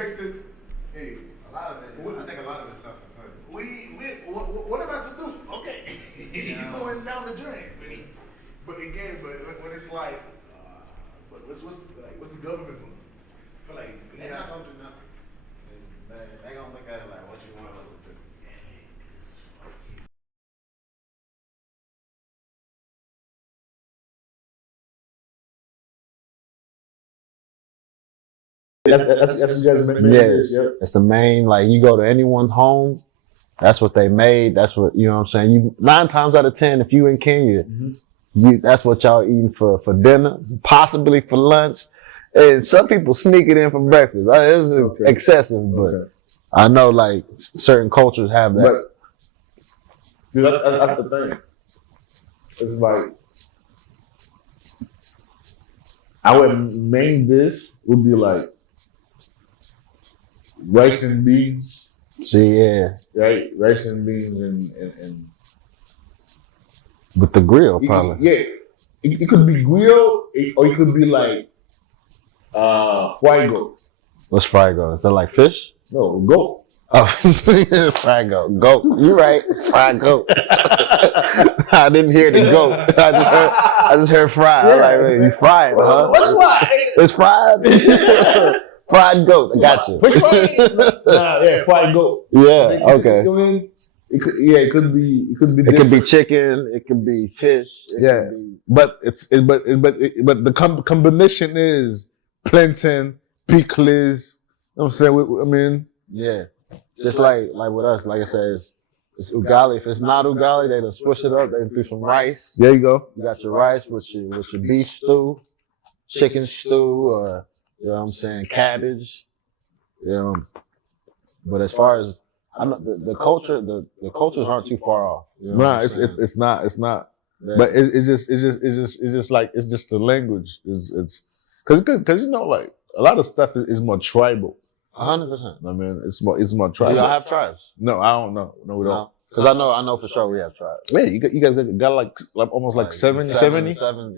conflicted. Hey, A lot of it. I think a lot of it's self-fulfilling. what am I to do? Okay, you going down the drain. But again, when it's like, what's the government doing? I feel like they're not gonna do nothing. They gonna look at it like what you want us to do. That's what you guys made. Yeah, it's the main, like, you go to anyone's home, that's what they made, that's what, you know what I'm saying? You 9 times out of 10, if you in Kenya, that's what y'all eating for dinner, possibly for lunch. And some people sneak it in for breakfast. It's excessive, but I know, like, certain cultures have that. But dude, that's the thing. It's like our main dish would be like rice and beans, See, yeah, right? Rice and beans and with the grill, probably. yeah. It could be grill or it could be like fried goat. What's fried goat? Is that like fish? No, goat. Oh, fried goat. Goat. You're right. Fried goat. I didn't hear the goat. I just heard fried. Yeah. Like, wait, you fried, huh? What's fried? It's fried. Fried goat. I got you. Which one? Yeah, fried goat. Yeah. Okay. It could be. It could be chicken. It could be fish. It could be, but the combination is plantain, pickles. You know what I'm saying? I mean, yeah. Just like with us, like I said, it's ugali. If it's not ugali, they done switch it up. They do some rice. there you go. You got your rice with your beef stew, chicken stew, or, you know what I'm saying, cabbage. You know. But as far as I know, the cultures aren't too far off. You know what Nah, I'm saying? it's not. Yeah. But it's just like it's just the language. It's because you know, like a lot of stuff is more tribal. 100%. I mean, it's more Do tribal. y'all have tribes? No, I don't know. No, we don't. No. Because I know for sure we have tribes. Yeah, you guys got like almost like 70. 7,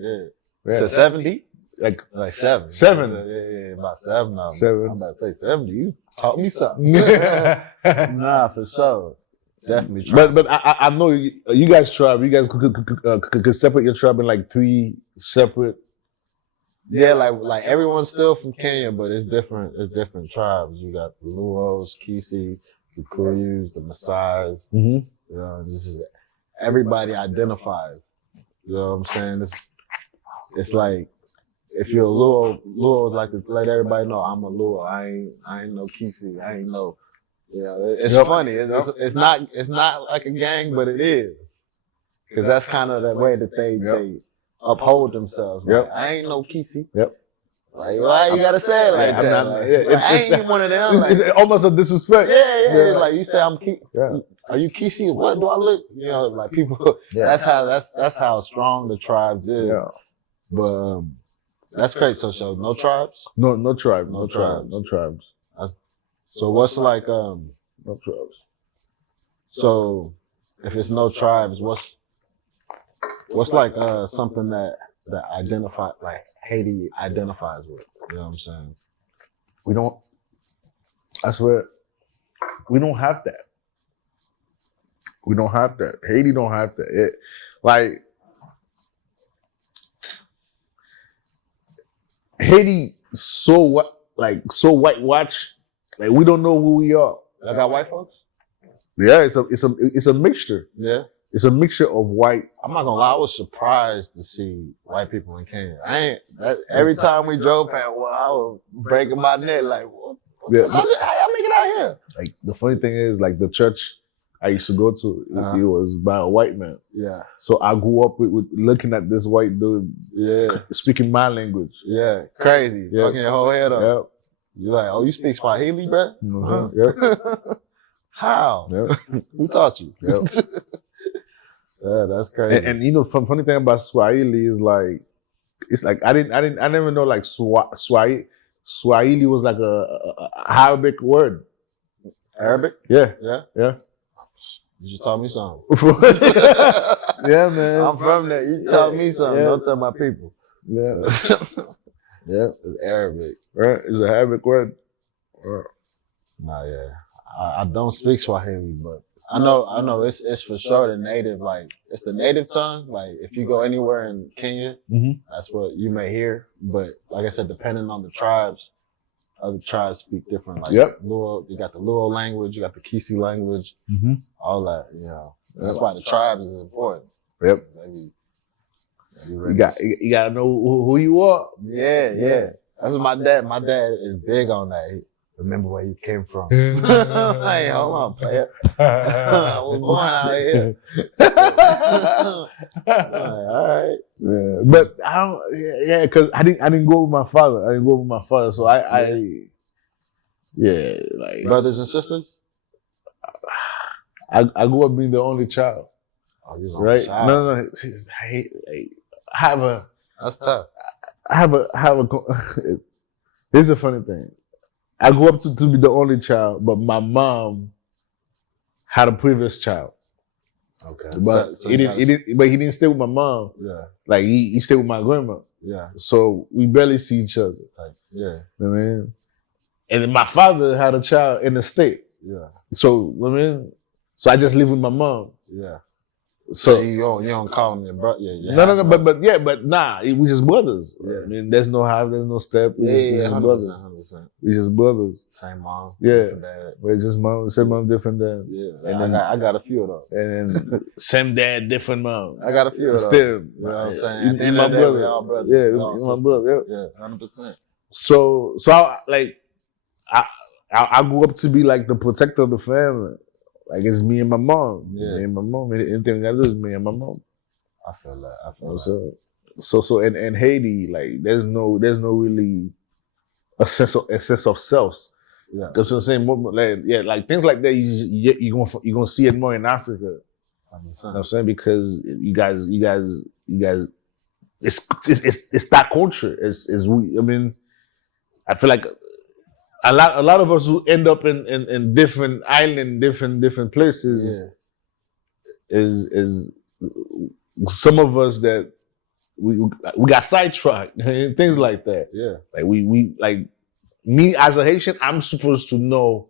yeah. Yeah. So 70? Like Like 7. 7. Yeah, about 7 now. 7. I'm about to say 70. You taught me something. Nah, for sure. Definitely tribes. but I know you guys tribe. You guys could separate your tribe in like 3 separate. Yeah, like everyone's still from Kenya, but it's different. It's different tribes. You got the Luos, Kisi, the Kuyus, the Maasais. Mm-hmm. You know, this is everybody identifies. You know what I'm saying? It's like if you're a Luo is like to let everybody know I'm a Luo. I ain't no Kisi. I ain't no. You know, it's funny. It's not like a gang, but it is, because that's kind of the way that they uphold themselves. Like, I ain't no Kisi. Yep. Like, why you gotta say it like that? I ain't one of them. Like, It's almost a disrespect. yeah. Like you say, I'm Kisi. Yeah. Are you Kisi? What do I look? You know, like people. Yeah. That's how strong the tribes is. Yeah. But that's crazy. So no tribes. No tribe. No tribes. No tribes. So what's like No tribes. So if it's no tribes, what's like something that like Haiti identifies with? You know what I'm saying? We don't. I swear, we don't have that. We don't have that. Haiti don't have that. Haiti so whitewash. Like we don't know who we are. I got white folks. Yeah, it's a mixture. Yeah. It's a mixture of white. I'm not gonna lie, I was surprised to see white people in Kenya. Every time we drove past, I was breaking my neck like, what? Yeah. How y'all make it out here? Like the funny thing is, like the church I used to go to, it was by a white man. Yeah. So I grew up with looking at this white dude, speaking my language. Yeah. Crazy. Yeah. Fucking your whole head up. Yep. You're like, oh, you speak Swahili, bro? Mm-hmm. Yep. How? Yep. Who taught you? Yep. Yeah, that's crazy. And you know, funny thing about Swahili is like, it's like I never know like Swahili was like a Arabic word. Arabic? Yeah. Yeah. Yeah. You just taught me something. Yeah, man. I'm from there. You taught me something. Yeah. Don't tell my people. Yeah. Yeah. It's Arabic. Right. It's an Arabic word. Nah, yeah. I don't speak Swahili, but I know it's for sure the native, like it's the native tongue. Like if you go anywhere in Kenya, that's what you may hear. But like I said, depending on the tribes, other tribes speak different. Like Luo, you got the Luo language, you got the Kisi language, all that. You know, that's why the tribes is important. Yep. You gotta know who you are. Yeah. That's what my dad is big on that. Remember where you came from. Hey, hold on, player. I was born out here. All right. Yeah. But I don't. Because I didn't go with my father. So I like brothers and sisters. I grew up being the only child. Oh, you're the right? only child. No. I have a. That's tough. I have a. Here's a funny thing. I grew up to be the only child, but my mom had a previous child. Okay. But so he didn't stay with my mom. Yeah. Like he stayed with my grandma. Yeah. So we barely see each other. Like, yeah. You know what I mean? And then my father had a child in the state. Yeah. So so I just live with my mom. Yeah. So you don't call him your brother. Yeah. No. But nah, we just brothers. Yeah. I mean, there's no step. We just brothers. 100%. We just brothers. Same mom. Yeah. Different dad. We're just mom, same mom, different dad. Yeah. And then I got a few of those. And then same dad, different mom. I got a few of those. Still, you know what I'm saying? You my brother. We all brothers. Yeah, you my brother. Yeah, 100%. So I grew up to be like the protector of the family. Like it's me and my mom. Yeah. Me and my mom. Anything I do is me and my mom. I feel that. So in Haiti, like there's no really a sense of self. Yeah. That's what I'm saying. Like things like that. You're gonna see it more in Africa. You know what I'm saying? Because you guys, it's that culture. I mean, I feel like a lot of us who end up in different island, different places, is some of us that we got sidetracked and things like that. Yeah, like we like me as a Haitian, I'm supposed to know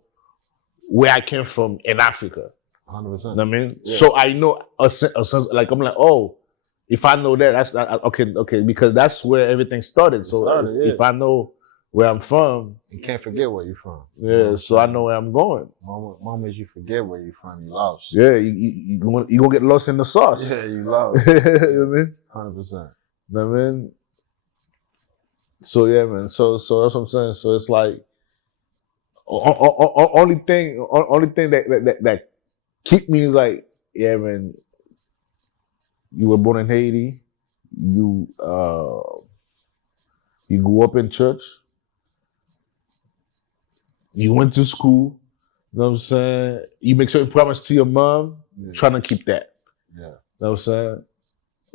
where I came from in Africa. 100%. You know what I mean? Yeah. So I know a sense, like I'm like, oh, if I know that, that's okay, because that's where everything started. If I know where I'm from, you can't forget where you're from. Yeah, so I know where I'm going. Moments you forget where you're from, you lost. Yeah, you gonna get lost in the sauce. Yeah, you lost. You know what I mean? 100%. You know what I mean? So yeah, man. So that's what I'm saying. So it's like only thing that keep me is like, yeah, man. You were born in Haiti. You grew up in church. You went to school. You know what I'm saying? You make certain promise to your mom. Trying to keep that. Yeah. You know what I'm saying?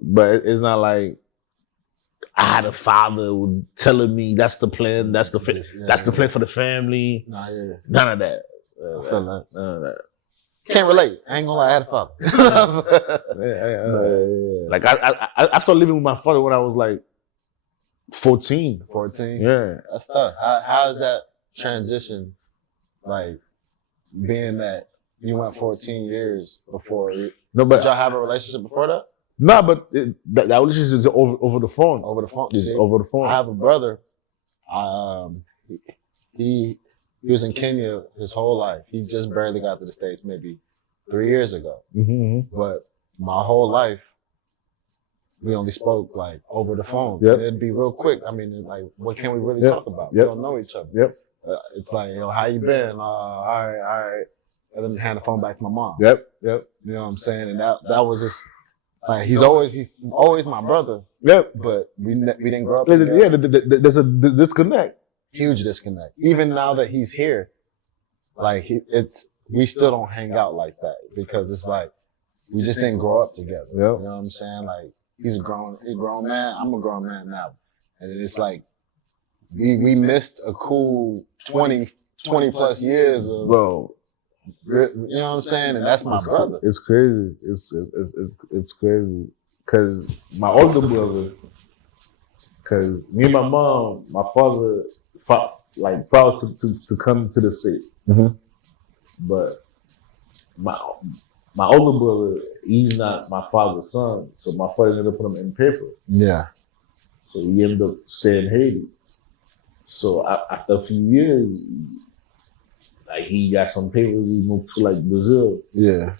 But it's not like I had a father telling me that's the plan, that's the plan for the family. Nah, yeah. None of that. I feel that. None of that. Can't relate. I ain't gonna lie, I had a father. Like I started living with my father when I was like 14. 14? Yeah. That's tough. How is that transition, like, being that you went 14 years before you? No, but did y'all have a relationship before that? No, but that relationship is over the phone. Over the phone. See, over the phone. I have a brother. He was in Kenya his whole life. He just barely got to the States maybe 3 years ago. Mm-hmm. But my whole life, we only spoke like over the phone. Yep. And it'd be real quick. I mean, like, what can we really talk about? Yep. We don't know each other. Yep. It's like, how you been? All right. And then hand the phone back to my mom. Yep. You know what I'm saying? And that was just like, he's always my brother. Yep. But we didn't grow up together. Yeah, there's a disconnect. Huge disconnect. Even now that he's here, like we still don't hang out like that because it's like we just didn't grow up together. Yep. You know what I'm saying? Like he's a grown man. I'm a grown man now, and it's like we missed a cool 20 plus years of, bro. You know what I'm saying? And that's my brother. It's crazy. It's crazy because my older brother, because me and my mom, my father like proud to come to the state. Mhm. But my older brother, he's not my father's son, so my father ended up putting him in paper. Yeah. So he ended up staying Haiti. So after a few years, like he got some papers, he moved to like Brazil. Yeah.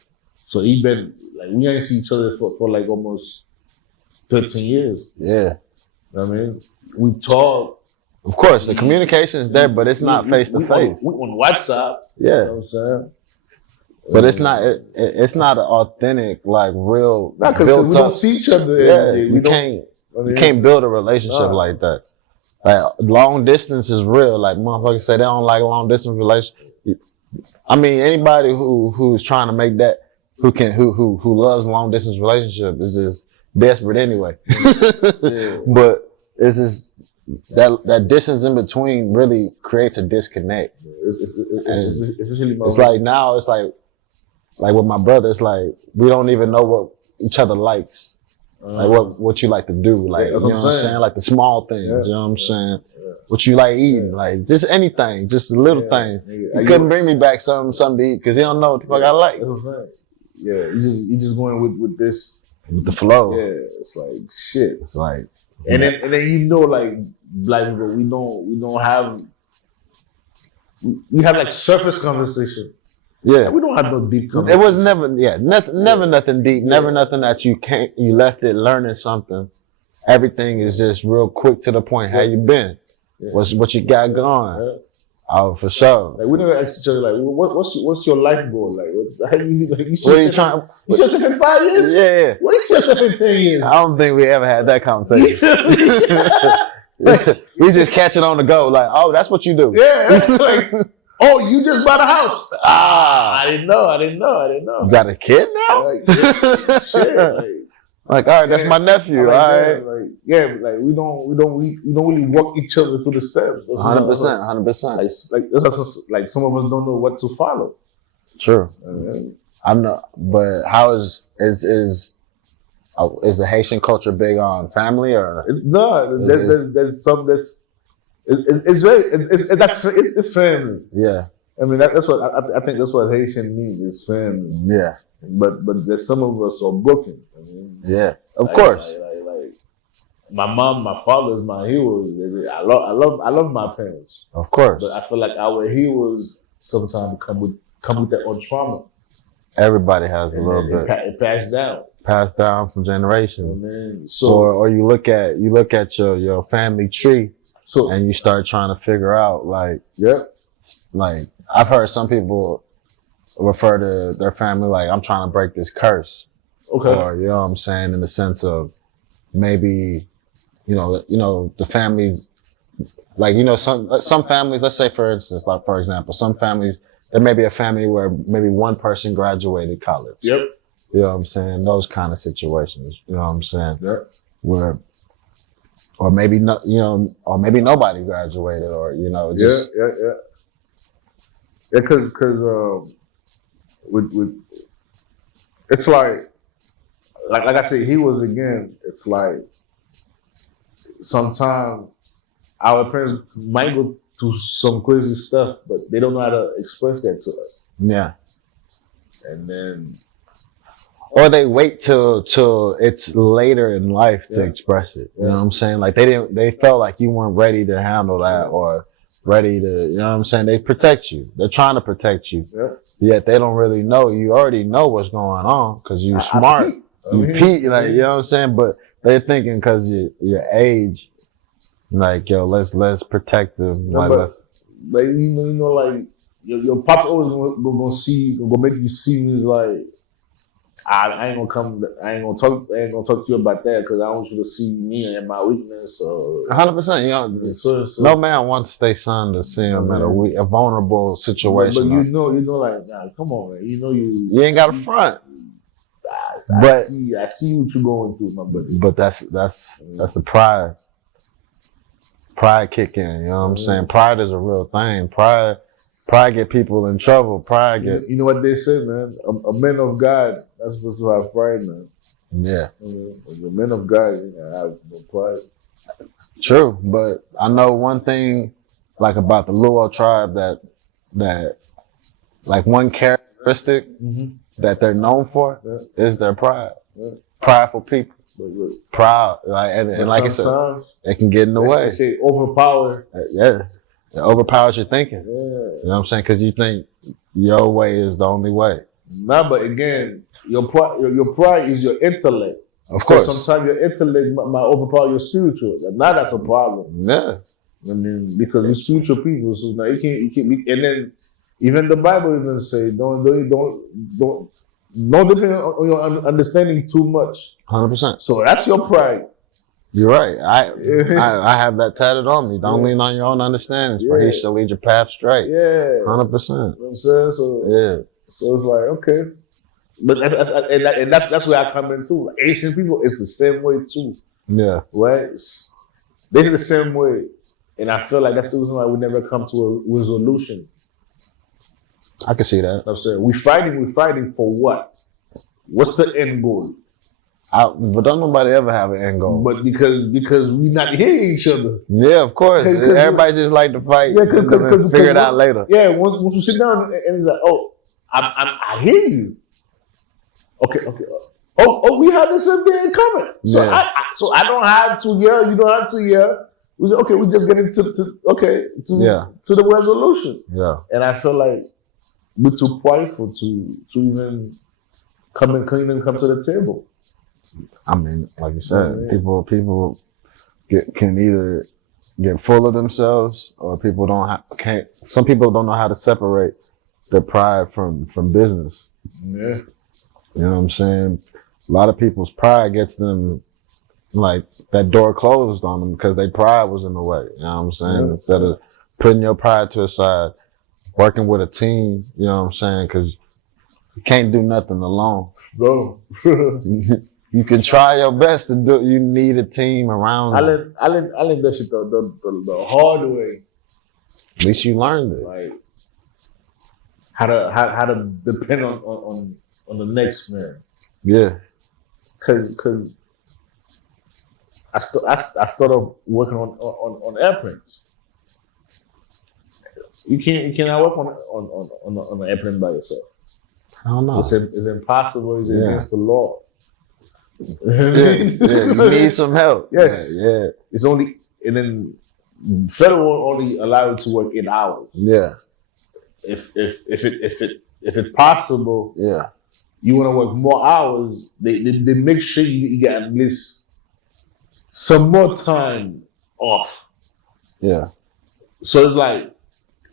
So he been like we ain't seen each other for like almost 13 years. Yeah. You know what I mean? We talk. Of course, the communication is there, but it's not face to face. We on WhatsApp. Yeah. You know what I'm saying? But it's not. It's not an authentic, like real. Not because built we don't up. see each other. Yeah, We you don't. can't. I mean, You can't build a relationship like that. Like long distance is real. Like motherfuckers say they don't like long distance relationship. I mean, anybody who's trying to make that, who loves long distance relationship is just desperate anyway. Yeah. But it's just that distance in between really creates a disconnect. It's like now it's like with my brother, it's like we don't even know what each other likes. Like what you like to do, like, you know what I'm saying? Like the small things, you know what I'm saying? What you like eating, like just anything, just a little thing. You couldn't bring me back something to eat because you don't know what the fuck I like. Yeah, you just going with this. With the flow. Yeah, it's like shit. It's like, and then you know, like black people, we don't have we have like surface conversation. yeah. We don't have no deep It conversation. was never nothing deep, never nothing that you left it learning something. Everything is just real quick to the point. How you been? What you got going? Oh, for sure. Like we never ask each other like, what's your life goal? Like, how you like? You What are you trying? You see yourself in 5 years? Yeah. What you see yourself in 10 years? I don't think we ever had that conversation. We just catch it on the go. Like, oh, that's what you do. Yeah. Like, oh, you just bought a house. I didn't know. You got a kid now? Like, yeah, shit. Like, all right, that's my nephew. Like, All right. like we don't really walk each other through the steps. 100%. Like like some of us don't know what to follow. True. I'm not. But how is the Haitian culture big on family or? There's some that's it's family. Yeah. I mean that's what I think that's what Haitian means is family. Yeah. But there's some of us are broken. I mean, Yeah. Of course. Like my mom, my father's my heroes. I love my parents. Of course. But I feel like our heroes sometimes come with their own trauma. Everybody has a little bit. It passed down. Passed down from generation. Man, so Or you look at your family tree and you start trying to figure out like I've heard some people refer to their family like I'm trying to break this curse. Okay. Or you know what I'm saying, in the sense of maybe, you know, the families, like, you know, some families, let's say for instance, like for example, some families, there may be a family where maybe one person graduated college. Yep. You know what I'm saying? Those kind of situations. You know what I'm saying? Yep. Or maybe no, you know, or maybe nobody graduated, or you know, just Yeah, because with it's like I said, he was again. It's like sometimes our parents might go through some crazy stuff, but they don't know how to express that to us. yeah. And then, Or they wait till it's later in life to express it. You know what I'm saying? Like they felt like you weren't ready to handle that or ready to, you know what I'm saying? They protect you. They're trying to protect you. Yeah. Yet they don't really know. You already know what's going on because you're smart. You peak, like, you know what I'm saying? But they're thinking because your age, like, yo, let's protect them. No, like, but you know, like your pop always gonna make you see me like I ain't gonna talk to you about that because I don't want you to see me and my weakness. 100%. You know, so, no man wants their son to see him in a vulnerable situation. But you know, like, nah, come on, man. You know, you ain't got a front. I see what you're going through, my buddy. But that's the pride. Pride kick in. You know what I'm saying? Pride is a real thing. Pride get people in trouble. Pride get. You know what they say, man? A man of God, that's supposed to have pride, man. Yeah. A man of God, you know, have no pride. True, but I know one thing like about the Luo tribe that like one characteristic that they're known for is their pride. Prideful people. Proud. Like and like I said, it can get in the way. Say overpower. Yeah. It overpowers your thinking. Yeah. You know what I'm saying? Because you think your way is the only way. Nah, but again, your pride is your intellect. Of course. So sometimes your intellect might overpower your spiritual. Now that's a problem. Yeah. I mean, because we're spiritual people, so now you can't be, and then even the Bible even say don't depend on your understanding too much. 100%. So that's your pride. You're right. I have that tatted on me. Don't lean on your own understanding, for he shall lead your path straight. Yeah. 100%. You know what I'm saying? So yeah. So it's like, okay. But that's where I come into. Like, Asian people, it's the same way too. Yeah. Right? They're the same way. And I feel like that's the reason why we never come to a resolution. I can see that. You know what I'm saying? We're fighting for what? What's the end goal? But don't nobody ever have an end goal. But because we not hearing each other. Yeah, of course. Everybody just like to fight and figure it out later. Yeah, once you sit down and it's like, oh, I hear you. Okay. Oh, we have the same thing in common. So I don't have to yell, you don't have to yell. We say, okay, we just get into to the resolution. Yeah. And I feel like we're too prideful to even come to the table. I mean, like you said, people can either get full of themselves, or people can't. Some people don't know how to separate their pride from business. Yeah, you know what I'm saying. A lot of people's pride gets them like that door closed on them because their pride was in the way. You know what I'm saying. Yeah. Instead of putting your pride to the side, working with a team. You know what I'm saying, because you can't do nothing alone. No. You can try your best to do. You need a team around. I learned that shit the hard way. At least you learned it. Like how to depend on the next man. Yeah. Cause I started working on airplanes. You cannot work on an airplane by yourself. I don't know. It's impossible. It's against the law. You need some help. Yes. Yeah. It's only, and then federal only allow you to work 8 hours. Yeah. If it's possible, you want to work more hours. They make sure you get at least some more time off. Yeah. So it's like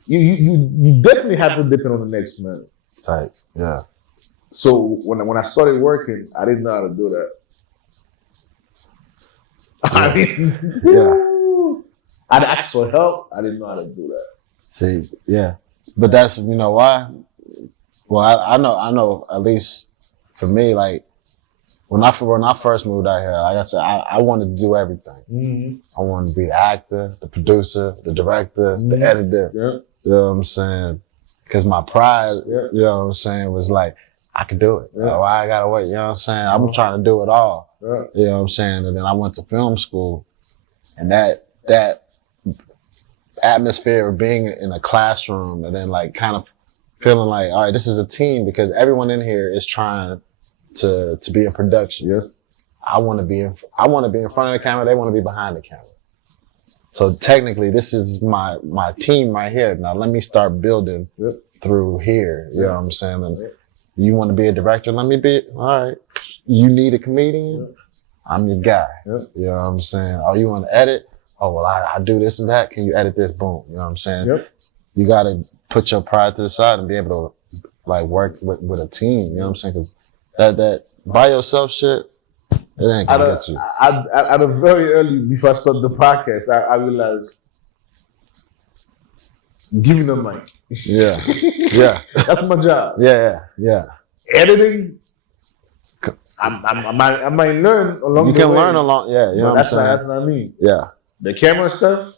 you definitely have to depend on the next man. Tight. Yeah. So when I started working, I didn't know how to do that. I mean, I'd ask for help. I didn't know how to do that. See, yeah, but that's why. Well, I know. At least for me, like when I first moved out here, like I said, I wanted to do everything. Mm-hmm. I wanted to be the actor, the producer, the director, the editor. Yeah. You know what I'm saying? Because my pride, you know what I'm saying, was like, I could do it. Yeah. Why I gotta wait? You know what I'm saying? I'm trying to do it all. Yeah. You know what I'm saying? And then I went to film school, and that atmosphere of being in a classroom and then like kind of feeling like, all right, this is a team because everyone in here is trying to be in production. Yes. I want to be in front of the camera. They want to be behind the camera. So technically, this is my team right here. Now let me start building through here. You know what I'm saying? And you want to be a director? Let me be. All right. You need a comedian? I'm your guy. You know what I'm saying? Oh, you want to edit? Oh, well, I do this and that. Can you edit this? Boom. You know what I'm saying? You got to put your pride to the side and be able to like work with a team. You know what I'm saying? Because that by yourself shit, it ain't gonna get you. At a very early, before I started the podcast, I realized giving a mic. Yeah. That's my job. Yeah. Editing, I might learn along the way. You can learn along, you know what I'm saying? That's what I mean. Yeah. The camera stuff,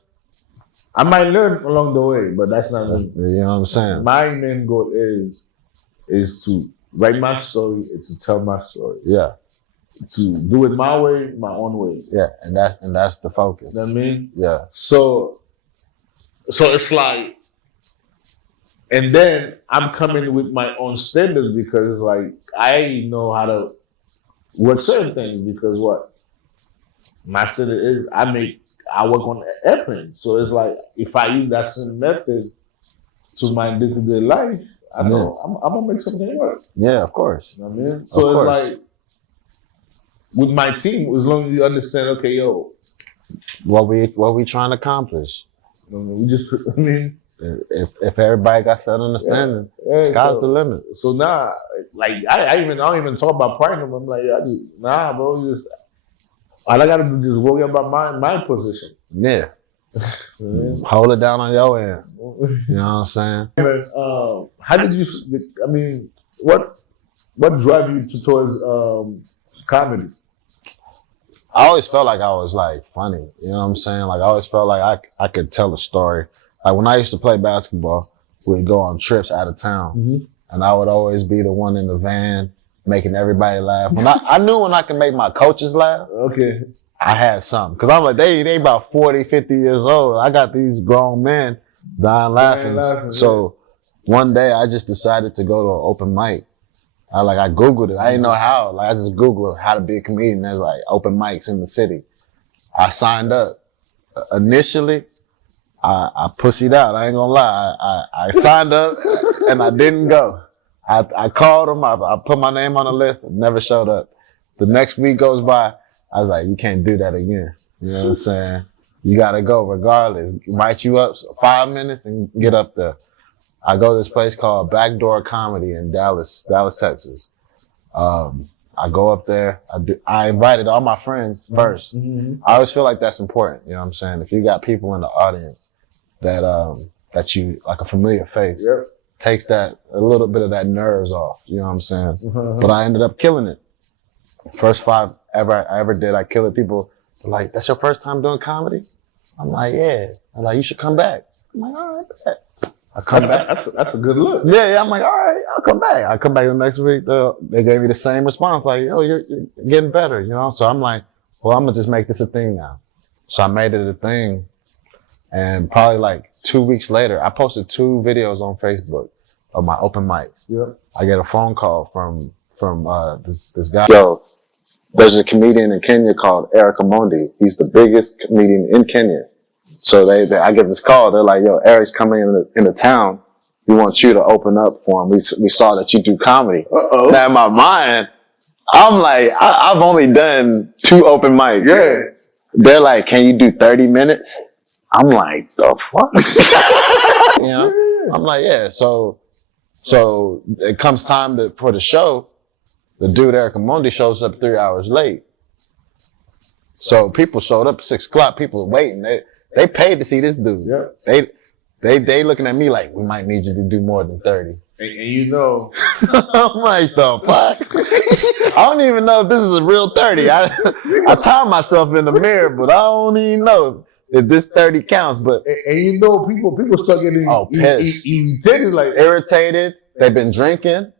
I might learn along the way, but that's not me. You know what I'm saying? My main goal is to write my story and to tell my story. Yeah. To do it my way, my own way. Yeah, and that's the focus. You know what I mean? Yeah. So So it's like, and then I'm coming with my own standards because it's like I know how to work certain things because what my standard is, I work on airplanes. So it's like if I use that same method to my day-to-day life, I know I'm gonna make something work. Yeah, of course. You know what I mean? So it's like with my team, as long as you understand, okay, yo, what we trying to accomplish. we just, I mean, if everybody got that understanding, sky's the limit. So now, like I don't even talk about pride. I'm like, bro, all I gotta do is just worry about my position. Yeah. Hold it down on your end. You know what I'm saying? How did you? I mean, what drive you towards comedy? I always felt like I was like funny. You know what I'm saying? Like I always felt like I could tell a story. Like when I used to play basketball, we'd go on trips out of town, and I would always be the one in the van making everybody laugh. When I knew when I could make my coaches laugh. Okay. I had something. Cause I'm like, they about 40, 50 years old. I got these grown men dying laughing. So one day I just decided to go to an open mic. I Googled it. I didn't know how. Like I just Googled how to be a comedian. There's like open mics in the city. I signed up. Initially, I pussied out. I ain't gonna lie. I signed up and I didn't go. I called them. I put my name on the list. Never showed up. The next week goes by. I was like, you can't do that again. You know what I'm saying? You gotta go regardless. Write you up 5 minutes and get up there. I go to this place called Backdoor Comedy in Dallas, Texas. I go up there. I invited all my friends first. I always feel like that's important. You know what I'm saying? If you got people in the audience that you like a familiar face, takes that a little bit of that nerves off. You know what I'm saying? But I ended up killing it. First 5 I ever did, I killed it. People were like, that's your first time doing comedy? I'm like, yeah. I'm like, you should come back. I'm like, all right, bet. I come back. That's a good look. Yeah, I'm like, all right, I'll come back. I come back the next week. They gave me the same response, like, yo, you're getting better, you know? So I'm like, well, I'm gonna just make this a thing now. So I made it a thing. And probably like 2 weeks later, I posted 2 videos on Facebook of my open mics. Yep. I get a phone call from this guy. Yo, there's a comedian in Kenya called Eric Omondi. He's the biggest comedian in Kenya. So I get this call. They're like, yo, Eric's coming into town. We want you to open up for him. We saw that you do comedy. Now in my mind, I'm like, I've only done 2 open mics. Yeah. They're like, can you do 30 minutes? I'm like, the fuck? You know? I'm like, yeah. So it comes time for the show. The dude, Eric Omondi, shows up 3 hours late. So people showed up at 6 o'clock. People were waiting. They paid to see this dude. Yep. They looking at me like, we might need you to do more than 30. And you know. I'm like, the fuck? I don't even know if this is a real 30. I time myself in the mirror, but I don't even know if this 30 counts. But and you know, people start getting pissed. Irritated, like irritated. They've been drinking.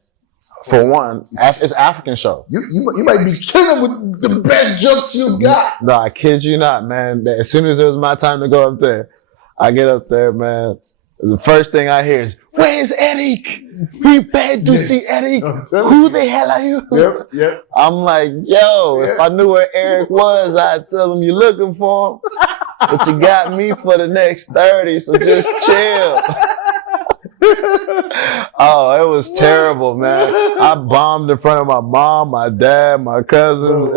For one, it's an African show. You might be killing with the best jokes you got. No, I kid you not, man. As soon as it was my time to go up there, I get up there, man. The first thing I hear is, where's Eric? We paid to see Eric. Who the hell are you? Yep. I'm like, yo, if I knew where Eric was, I'd tell him you're looking for him. But you got me for the next 30, so just chill. Oh, it was terrible, man. I bombed in front of my mom, my dad, my cousins.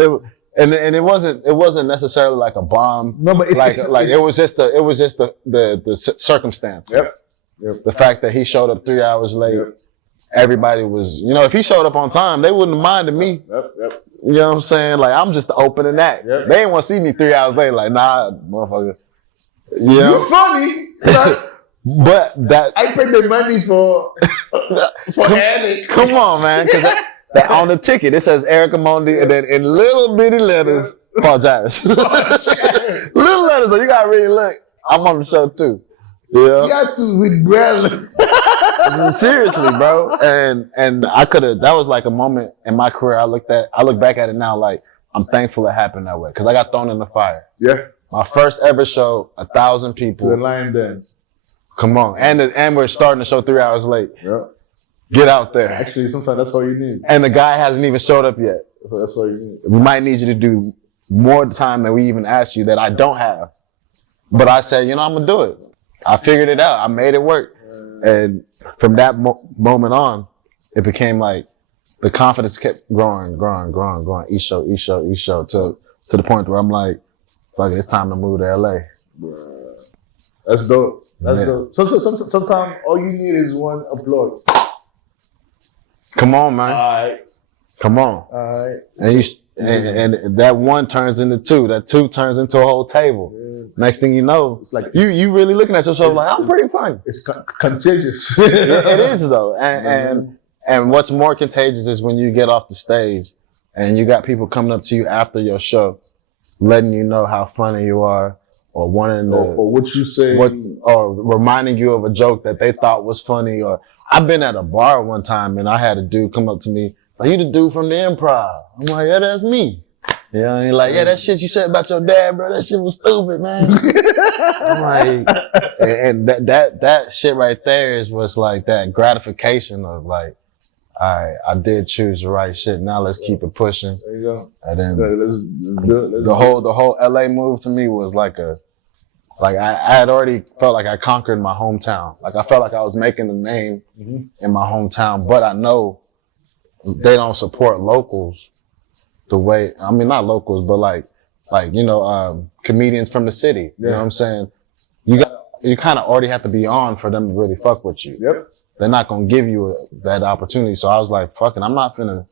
And it wasn't necessarily like a bomb. No, but it was just the circumstances. Yep. The fact that he showed up 3 hours late. Yep. Everybody was, if he showed up on time, they wouldn't have minded me. Yep. You know what I'm saying? Like, I'm just the opening act. Yep. They didn't want to see me 3 hours late. Like, nah, motherfucker. You're funny. But that I paid the money for Eric. Come on, man, because that on the ticket it says Eric Omondi, and then in little bitty letters, Paul Jairus. Little letters, so you gotta really look. I'm on the show too. Yeah, you got to with brother. Seriously, bro, and I could have. That was like a moment in my career. I look back at it now, like I'm thankful it happened that way because I got thrown in the fire. Yeah, my first ever show, 1,000 people. To the lion den. Come on. And we're starting the show 3 hours late. Yeah. Get out there. Actually, sometimes that's all you need. And the guy hasn't even showed up yet. That's all you need. We might need you to do more time than we even asked you that I don't have. But I said, you know, I'm going to do it. I figured it out. I made it work. And from that moment on, it became like the confidence kept growing. Each show to the point where I'm like, fuck it, it's time to move to LA. That's dope. That's Yeah. dope. Sometimes all you need is one applause. Come on, man. Alright. Come on. Alright. And that one turns into two. That two turns into a whole table. Yeah. Next thing you know, It's like you really looking at yourself like, I'm pretty funny. it's contagious. It is though. And what's more contagious is when you get off the stage and you got people coming up to you after your show, letting you know how funny you are, or wanting to, or what you say. or reminding you of a joke that they thought was funny. Or I've been at a bar one time and I had a dude come up to me, like, you the dude from the Improv. I'm like, yeah, that's me. You know, and he's like, yeah, that shit you said about your dad, bro, that shit was stupid, man. I'm like, and that shit right there was like that gratification of like, all right, I did choose the right shit. Now let's keep it pushing. There you go. And then Let's do it. the whole LA move to me was like I had already felt like I conquered my hometown. Like I felt like I was making a name in my hometown, but I know they don't support locals the way, I mean, not locals, but like, you know, comedians from the city. You know what I'm saying? You kind of already have to be on for them to really fuck with you. Yep. They're not going to give you that opportunity. So I was like, fucking, I'm not finna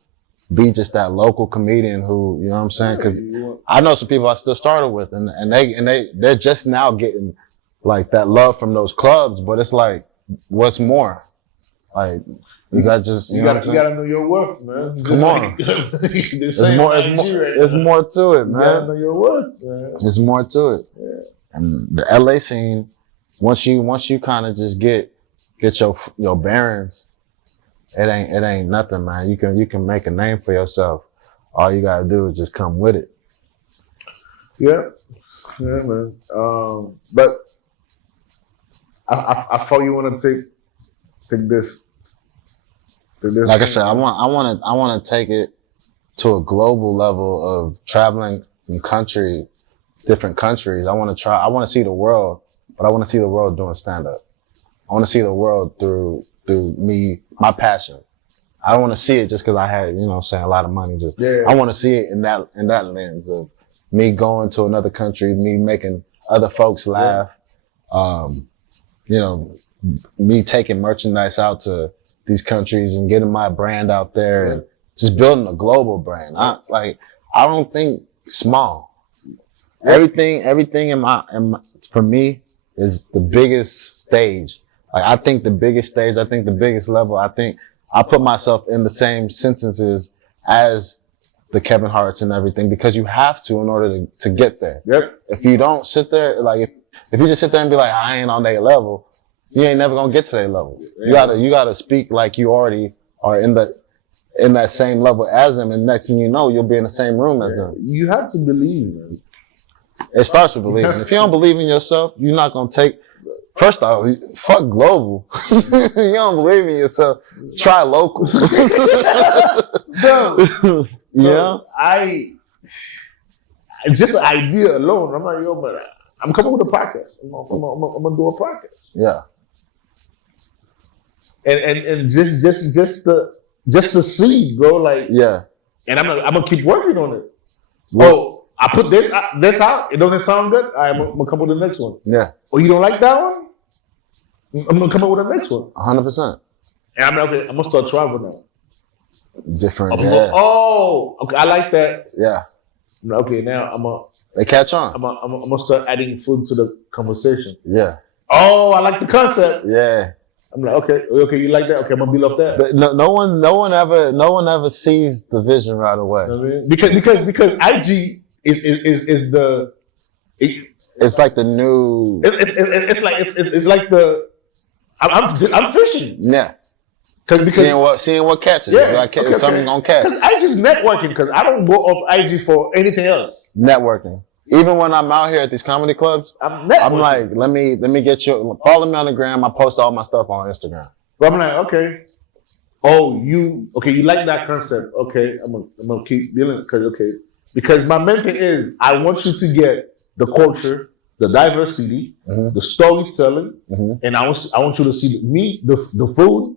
be just that local comedian who, you know what I'm saying? Cause I know some people I still started with and they're just now getting like that love from those clubs, but it's like, what's more? Like, is that just, you gotta know your worth, man. Come on. There's more to it, You man. gotta know your worth, man. There's more to it. Yeah. And the LA scene, once you kind of just get your bearings, it ain't nothing, man. You can make a name for yourself. All you gotta do is just come with it. Yeah, man. But I thought you want to take this. Like I said, I want to take it to a global level of traveling from different countries. I want to see the world, but I want to see the world doing stand up. I want to see the world through me, my passion. I don't want to see it just because I had, you know what I'm saying, a lot of money. I want to see it in that lens of me going to another country, me making other folks laugh. You know, me taking merchandise out to these countries and getting my brand out there and just building a global brand. I don't think small. Everything for me is the biggest stage. Like, I think the biggest stage, I think the biggest level, I think I put myself in the same sentences as the Kevin Harts and everything, because you have to in order to get there. Yep. If you don't sit there, like if you just sit there and be like, I ain't on their level, you ain't never gonna get to their level. You gotta speak like you already are in that same level as them, and next thing you know, you'll be in the same room as them. You have to believe, man. It starts with believing. If you don't believe in yourself, you're not gonna take. First off, fuck global. You don't believe in yourself, try local. Bro, Yeah. Just the idea alone, I'm like, yo, but I'm coming with a podcast. I'm gonna do a podcast. Yeah. And just the seed, bro. Like, Yeah. and I'm gonna keep working on it. Oh, I put this out. It doesn't sound good. I'm gonna come with the next one. Yeah. Oh, you don't like that one? I'm gonna come up with the next one. 100%. And I'm like, okay, I'm gonna start traveling now. Different. Okay, I like that. Yeah. Okay, now They catch on. I'm gonna start adding food to the conversation. Yeah. Oh, I like the concept. Yeah. I'm like, okay, you like that? Okay, I'm gonna build off that. But no one ever sees the vision right away. You know what I mean? Because IG is the It's like the new. it's like the I'm fishing. Yeah. Because Seeing what catches. yeah, Like, something gonna catch. Because I just networking because I don't go off IG for anything else. Networking. even when I'm out here at these comedy clubs, I'm like, let me get you, follow me on the gram. I post all my stuff on Instagram. But I'm like, okay. Oh, you like that concept. Okay, I'm gonna keep dealing because my main thing is I want you to get the culture, the diversity, the storytelling, and I want you to see the food,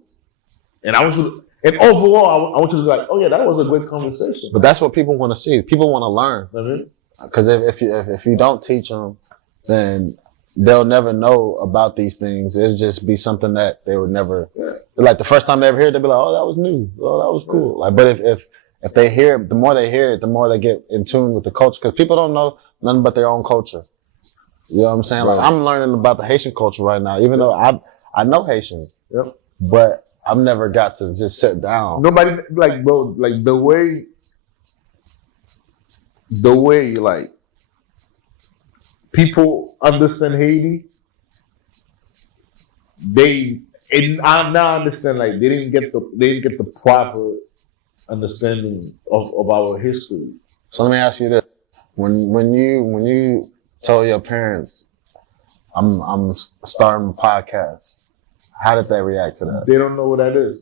and I want you to, and overall I want you to be like, oh yeah, that was a great conversation. But that's what people want to see. People want to learn. Because if you don't teach them, then they'll never know about these things. It'll just be something that they would never, like the first time they ever hear it, they'll be like, oh, that was new. Oh, that was cool. Like, but if they hear it, the more they hear it, the more they get in tune with the culture. Because people don't know nothing but their own culture. You know what I'm saying? Right. Like, I'm learning about the Haitian culture right now, even though I know Haitian. Yep. But I've never got to just sit down. Nobody, like, bro, like the way like people understand Haiti, I now understand like they didn't get the proper understanding of our history. So let me ask you this: when you told your parents, I'm starting a podcast, how did they react to that? They don't know what that is.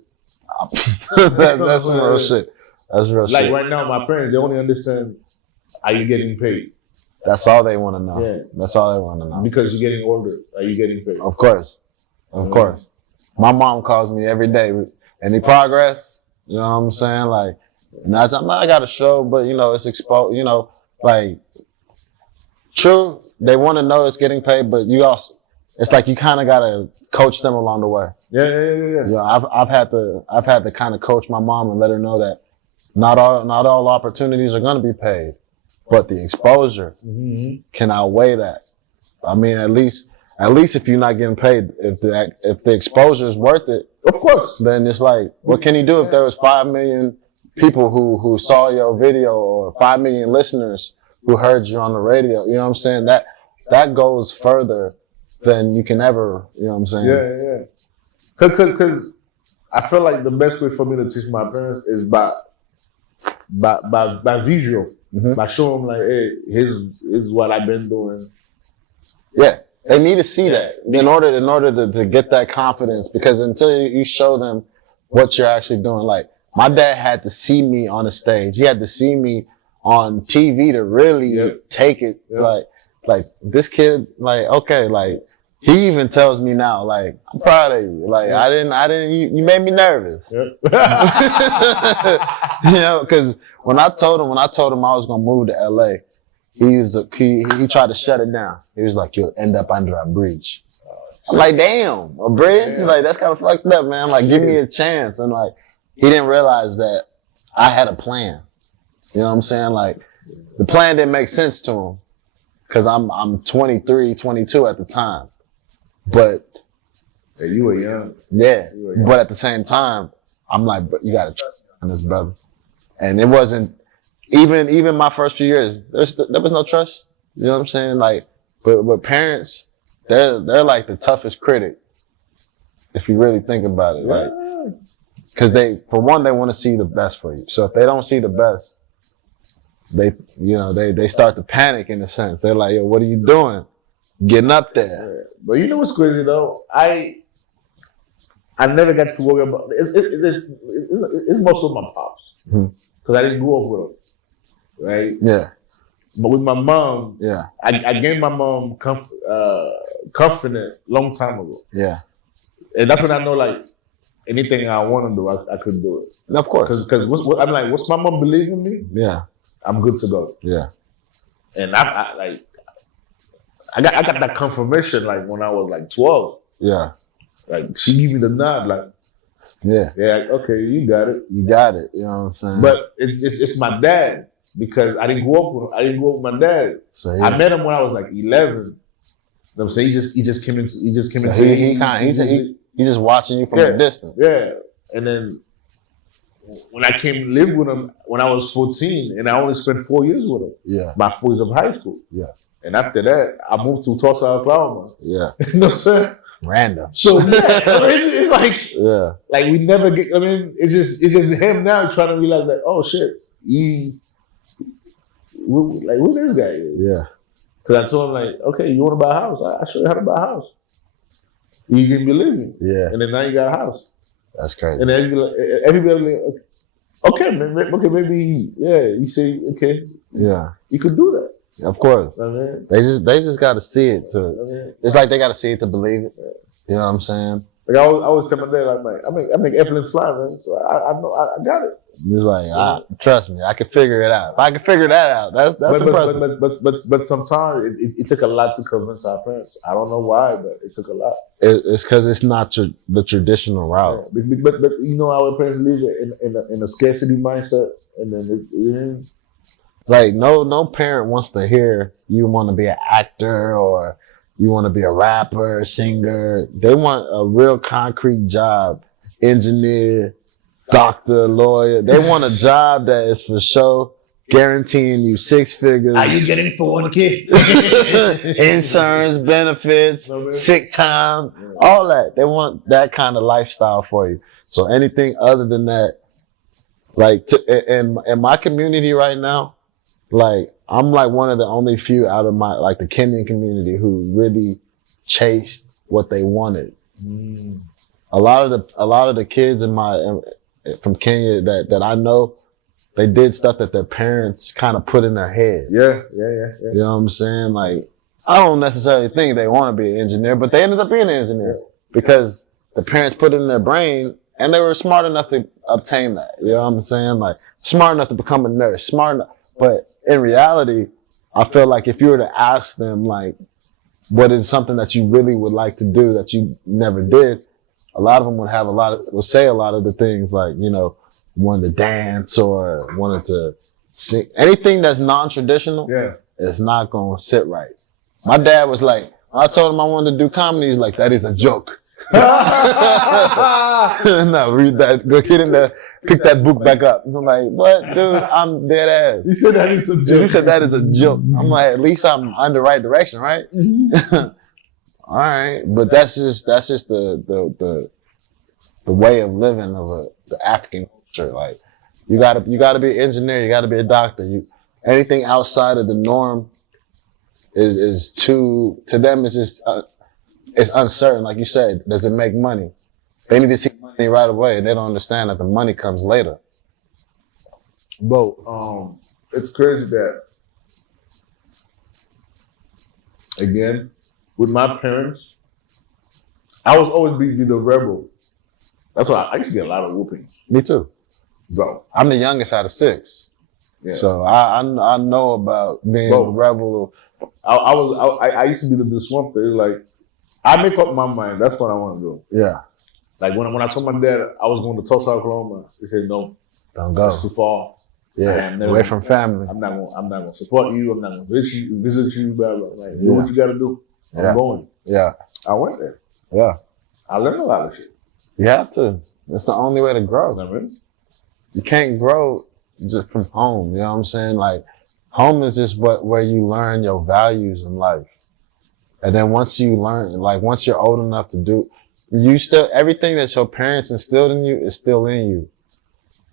That's some real shit. That's real shit. Like right now, my parents, they only understand, are you getting paid? That's all they want to know. Yeah. That's all they want to know. Because you're getting older. Are you getting paid? Of course. Of course. My mom calls me every day. Any progress? You know what I'm saying? Like, I got a show, but it's exposed, like, true, they want to know it's getting paid, but it's like you kind of got to coach them along the way. Yeah. I've had to kind of coach my mom and let her know that not all opportunities are going to be paid. But the exposure can outweigh that. I mean, at least if you're not getting paid, if the exposure is worth it, of course, then it's like, what can you do if there was 5 million people who saw your video or 5 million listeners who heard you on the radio? You know what I'm saying? That goes further than you can ever. You know what I'm saying? Yeah. Because I feel like the best way for me to teach my parents is by visual. By showing them like, hey, here's what I've been doing. Yeah, they need to see that in order to get that confidence. Because until you show them what you're actually doing, like my dad had to see me on the stage. He had to see me on TV to really take it. Like this kid, like okay, like he even tells me now, like I'm proud of you. Like I didn't. You made me nervous. Because when I told him I was gonna move to LA, he tried to shut it down. He was like, "You'll end up under a bridge." I'm like, "Damn, a bridge? Like that's kind of fucked up, man. Like, give me a chance." And like, he didn't realize that I had a plan. You know what I'm saying? Like, the plan didn't make sense to him because I'm 23, 22 at the time. But hey, you were young. Yeah, but at the same time, I'm like, but you gotta trust me on this, brother. And it wasn't even my first few years. There was no trust. You know what I'm saying? Like, but parents, they're like the toughest critic. If you really think about it, like, because for one, they want to see the best for you. So if they don't see the best, they start to panic in a sense. They're like, yo, what are you doing? Getting up there. But you know what's crazy though? I never got to worry about it's mostly my pops. Because I didn't grow up with them. Right? Yeah. But with my mom, I gained my mom confident long time ago. Yeah. And that's when I know like anything I want to do, I could do it. And of course. Because I'm like, once my mom believes in me, I'm good to go. Yeah. And I got that confirmation like when I was like 12. Yeah. Like she gave me the nod, like like, okay, you got it. You got it. You know what I'm saying? But it's my dad because I didn't grow up with my dad. So I met him when I was like 11. You know what I'm saying? He just came into he's just watching you from a distance. Yeah. And then when I came to live with him when I was 14, and I only spent 4 years with him. Yeah. My 4 years of high school. Yeah. And after that, I moved to Tulsa, Oklahoma. Yeah. You know what I'm saying? Random. So it's like like we never get. I mean, it's just him now trying to realize like, oh shit, who this guy is? Yeah. Because I told him like, okay, you want to buy a house? I show you how to buy a house. You can believe me. Yeah. And then now you got a house. That's crazy. And then everybody like, okay, maybe, yeah. You say, okay, Yeah. you could do that. Of course. I mean, They just got to see it I to. mean, It's like they got to see it to believe it. You know what I'm saying? like I always tell my dad, like, I make airplanes fly, man. So I know I got it. It's like, trust me, I can figure it out. If I can figure that out, that's impressive. But sometimes it took a lot to convince our parents. I don't know why, but it took a lot. It's because it's not the traditional route. Yeah. But you know, our parents live in a scarcity mindset, and then it's Like no parent wants to hear you want to be an actor or you want to be a rapper, singer. They want a real concrete job, engineer, doctor, lawyer. They want a job that is for sure guaranteeing you 6 figures. Are you getting 401k? Insurance, benefits, sick time, all that. They want that kind of lifestyle for you. So anything other than that, like in my community right now, like I'm like one of the only few out of my like the Kenyan community who really chased what they wanted. A lot of the kids from Kenya that I know, they did stuff that their parents kind of put in their head. Yeah. You know what I'm saying? Like, I don't necessarily think they want to be an engineer, but they ended up being an engineer because the parents put it in their brain and they were smart enough to obtain that. You know what I'm saying? Like, smart enough to become a nurse, smart enough. But in reality, I feel like if you were to ask them, like, what is something that you really would like to do that you never did, a lot of them would say a lot of the things like, you know, wanted to dance or wanted to sing. Anything that's non-traditional, it's not going to sit right. My dad was like, I told him I wanted to do comedy. He's like, that is a joke. No, read that. Go get in there, pick that book back up. I'm like, what, dude? I'm dead ass. He said that is a joke. He said that is a joke. I'm like, at least I'm on the right direction, right? All right, but that's just the way of living of the African culture. Like, you gotta be an engineer, you gotta be a doctor. Anything outside of the norm is too, to them it's just it's uncertain. Like you said, does it make money? They need to see money right away, and they don't understand that the money comes later. Bro, it's crazy that again, with my parents, I was always be the rebel. That's why I used to get a lot of whoopings. Me too. Bro. I'm the youngest out of 6. Yeah. So I know about being a rebel. I used to be the swamp thing. Like, I make up my mind. That's what I want to do. Yeah. Like when I told my dad I was going to Tulsa, Oklahoma, he said, no. Don't go. It's too far. Yeah. Away from family. I'm not going to support you. I'm not going to visit you. Blah, blah. Like, do what you got to do. I'm going. Yeah. I went there. Yeah. I learned a lot of shit. You have to. That's the only way to grow. I mean, you can't grow just from home. You know what I'm saying? Like, home is just where you learn your values in life. And then once you learn, like once you're old enough to do, everything that your parents instilled in you is still in you.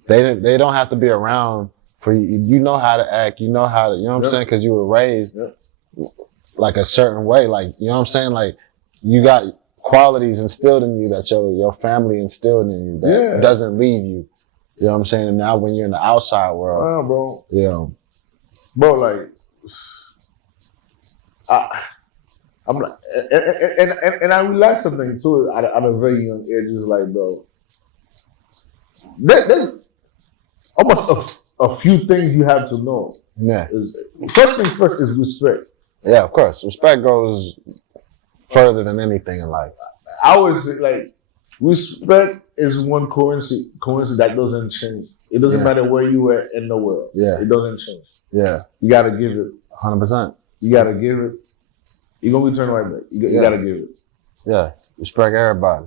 They don't have to be around for you. You know how to act. You know how to, you know what I'm saying? Cause you were raised like a certain way. Like, you know what I'm saying? Like, you got qualities instilled in you that your family instilled in you that doesn't leave you. You know what I'm saying? And now when you're in the outside world. bro. Yeah. Bro, like, I'm like, and I realized something too at a very young age. Is like, bro, there's almost a few things you have to know. Yeah. First thing first is respect. Yeah, of course. Respect goes further than anything in life. I always say, like, respect is one currency that doesn't change. It doesn't matter where you are in the world. Yeah. It doesn't change. Yeah. You gotta give it. 100%. You gotta give it. You're gonna return right back. You gotta give it. Yeah. Respect everybody.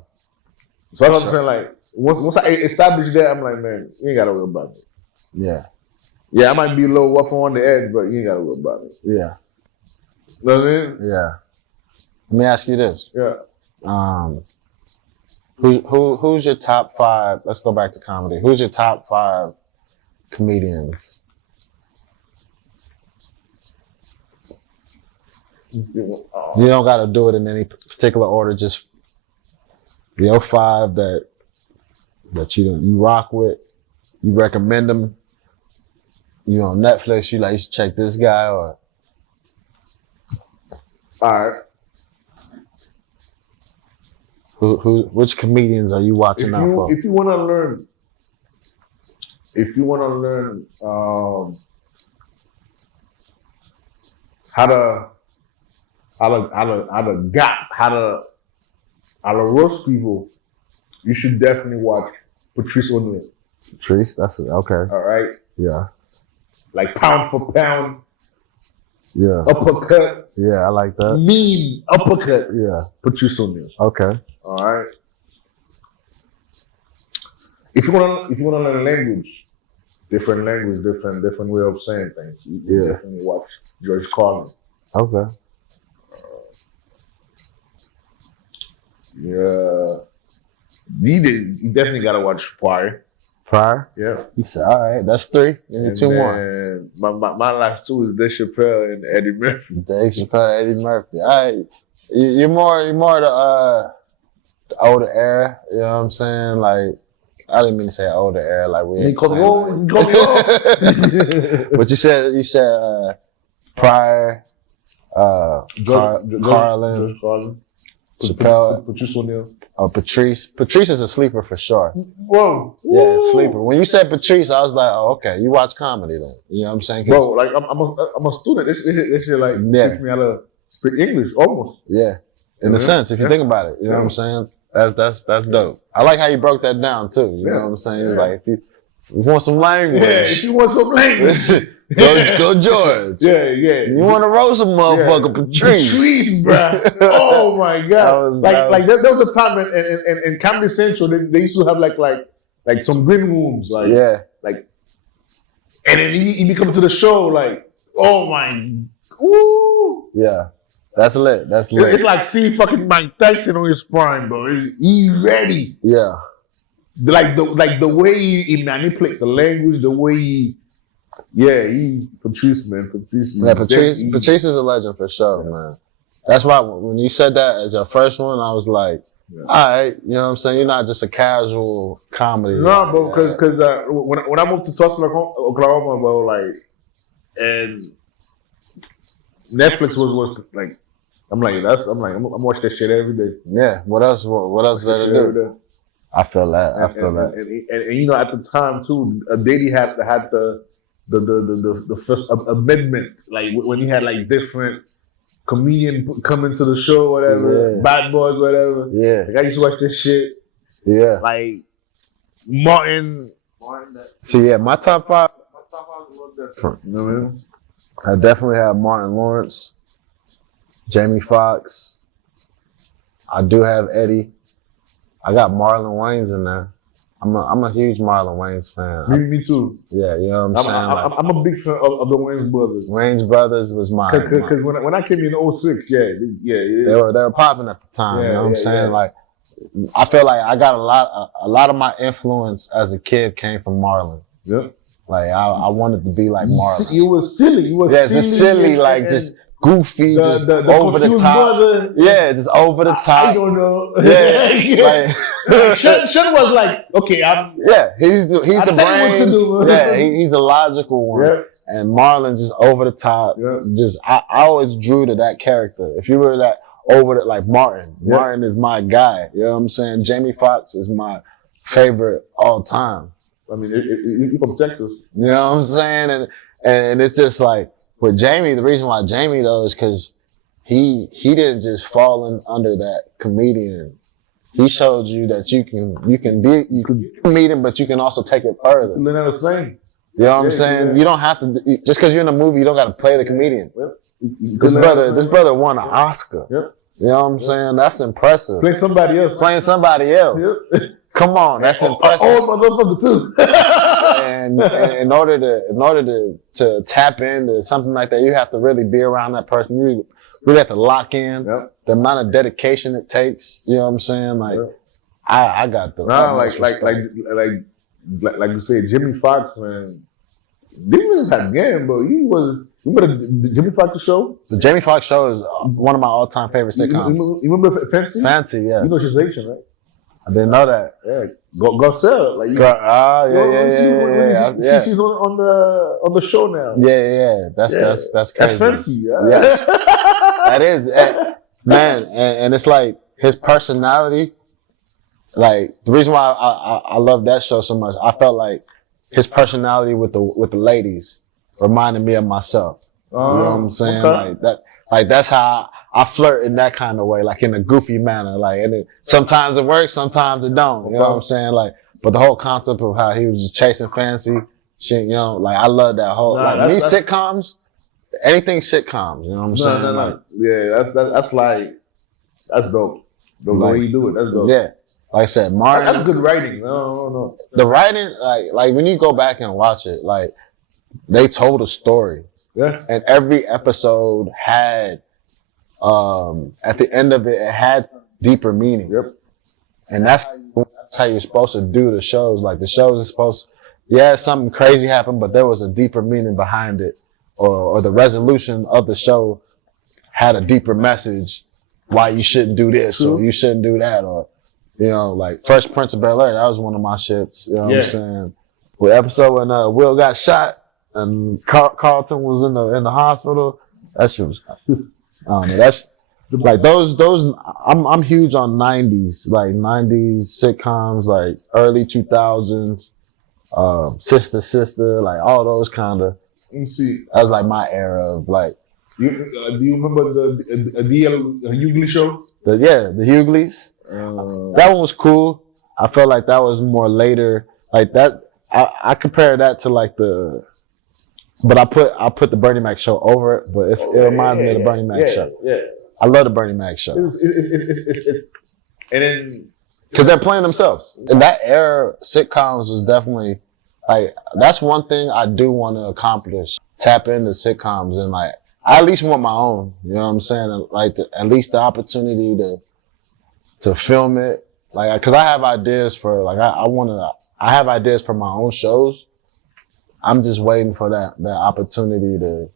So that's what I'm saying. Like, once I establish that, I'm like, man, you ain't gotta worry about it. Yeah. Yeah, I might be a little rough on the edge, but you ain't gotta worry about it. Yeah. You know what I mean? Yeah. Let me ask you this. Yeah. Who's your top 5? Let's go back to comedy. Who's your top 5 comedians? You don't got to do it in any particular order. Just your 5 that you rock with. You recommend them. You on Netflix. You should check this guy or. All right. Which comedians are you watching out for? If you want to learn, how to roast people, you should definitely watch Patrice O'Neal. Patrice, that's it. Okay. All right. Yeah. Like pound for pound, Yeah. uppercut, Yeah, I like that. mean uppercut. Yeah. Patrice O'Neal. Okay. All right. If you want to learn a language, different way of saying things, you definitely watch George Carlin. Okay. Yeah. You definitely gotta watch Pryor. Pryor? Yeah. He said, all right, that's 3. Give me And 2 more. then my last 2 is Dave Chappelle and Eddie Murphy. Dave Chappelle, Eddie Murphy. All right. You're more the older era, you know what I'm saying? Like, I didn't mean to say older era, like we. He called me old. But you said Pryor, Carlin, Chappelle, Patrice O'Neal. Patrice. Patrice is a sleeper for sure. Whoa. Yeah, sleeper. When you said Patrice, I was like, oh, okay, you watch comedy then. You know what I'm saying? Bro, like I'm a student. This shit like teach me how to speak English almost. Yeah. In a sense, if you think about it, you know what I'm saying? That's dope. I like how you broke that down too. You know what I'm saying? It's like if you want some language. Yeah, if you want some language. go George. Yeah. You want to roast a motherfucker, Patrice. Patrice, bro. Oh my god. There was a time in Comedy Central they used to have like some green rooms, like and then he come to the show like, oh my, woo. Yeah. That's lit. It's like see fucking Mike Tyson on his prime, bro. He ready. Yeah. Like the way he manipulates the language, the way he Patrice, man. Yeah, Patrice is a legend for sure, man. That's why when you said that as your first one, I was like, all right, you know what I'm saying? You're not just a casual comedy. No, bro, because when I moved to Tulsa, Oklahoma, bro, like, and Netflix was like, I'm watching that shit every day. Yeah. What else is there to do? I feel that. And you know, at the time too, Diddy had the first amendment, like when he had like different comedian coming to the show, whatever, Bad Boys, whatever. Yeah. Like I used to watch this shit. Yeah. Like Martin. So yeah, my top 5. is a little different. You know what I mean? I definitely have Martin Lawrence, Jamie Foxx. I do have Eddie. I got Marlon Wayans in there. I'm a huge Marlon Wayans fan. Me too. Yeah, you know what I'm saying? I'm a big fan of the Wayans brothers. Wayans brothers was my because when I came in 06, yeah. They were popping at the time. You know what I'm saying? Yeah. Like, I feel like I got a lot of my influence as a kid came from Marlon. Yeah. Like I wanted to be like Marlon. You was silly. Just silly, like just goofy, just over the top. Brother. Yeah, just over the top. I don't know. Yeah. Like, Shun was like, okay, he's the brains. Yeah, he's a logical one. Yeah. And Marlon just over the top. Yeah. Just I always drew to that character. If you were that over the like Martin. Yeah. Martin is my guy. You know what I'm saying? Jamie Foxx is my favorite all time. I mean, you from Texas. You know what I'm saying? And it's just like with Jamie, the reason why Jamie though is because he didn't just fall under that comedian. He showed you that you can be a comedian, but you can also take it further. Learn how to sing. You know what I'm saying? Yeah. You don't have to just because you're in a movie, you don't got to play the comedian. Yep. This brother won an Oscar. Yep. You know what I'm saying? That's impressive. Playing somebody else. Playing somebody else. Yep. Come on, that's impressive. Old motherfucker too. and in order to tap into something like that, you have to really be around that person. You really have to lock in the amount of dedication it takes. You know what I'm saying? Like I got the like you say, Jimmy Foxx, man. These niggas had game, but he was. You remember the Jimmy Fox show? The Jamie Foxx show is one of my all-time favorite sitcoms. You remember Fancy? Fancy, yes. You know she's Haitian, right? I didn't know that. Yeah, go sell. Like, yeah. She's on the show now. Yeah. That's crazy. That's Fancy. Yeah. That is, man, and it's like his personality. Like the reason why I love that show so much, I felt like his personality with the ladies reminded me of myself. You know what I'm saying? Okay. Like that's how I flirt in that kind of way, like in a goofy manner. Like, and sometimes it works, sometimes it don't. You know what I'm saying? Like, but the whole concept of how he was just chasing Fancy, shit, you know, like I love that whole. Sitcoms, anything sitcoms. You know what I'm saying? No. Like, Yeah, that's dope. The way you do it, that's dope. Yeah. Like I said, Martin. That's good writing. No. The writing, like when you go back and watch it, like they told a story. Yeah. And every episode had, at the end of it, it had deeper meaning. Yep. And that's how you're supposed to do the shows. Like the shows are supposed, something crazy happened, but there was a deeper meaning behind it, or the resolution of the show had a deeper message why you shouldn't do this or you shouldn't do that, or you know, like Fresh Prince of Bel-Air, that was one of my shits. You know what I'm saying? The episode when Will got shot and Carlton was in the hospital. That shit was. That's like those. I'm huge on '90s, like '90s sitcoms, like early 2000s. Sister, like all those kind of. You see, that was like my era of like. Do you remember the Hughley show? The Hugleys. That one was cool. I felt like that was more later. Like that, I compare that to like but I put the Bernie Mac show over it. But it reminds me of the Bernie Mac show. Yeah, I love the Bernie Mac show. It's and then because they're playing themselves. In that era, sitcoms was definitely like that's one thing I do want to accomplish. Tap into sitcoms and like I at least want my own. You know what I'm saying? Like at least the opportunity to film it, like, cause I have ideas for, like, I have ideas for my own shows. I'm just waiting for that opportunity to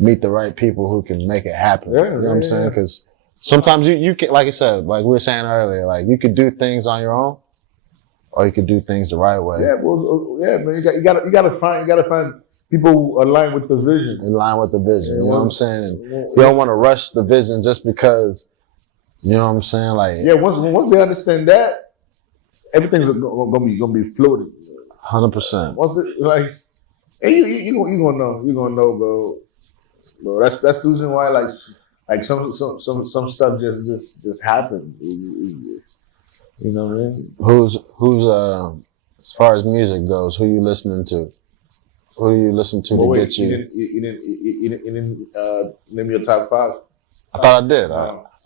meet the right people who can make it happen. You know what I'm saying? Cause sometimes you can, like I said, like we were saying earlier, like you could do things on your own or you could do things the right way. Yeah, well, man, you gotta find people who align with the vision. In line with the vision, you know what I'm saying? And you don't want to rush the vision just because, you know what I'm saying? Like once they understand that, everything's gonna be floating. 100%. Once it, like, and you gonna know, bro. That's the reason why like some stuff just happens. You know what I mean? Who's as far as music goes, who you listening to? Who do you listen to get you? You didn't name your top 5. I thought I did.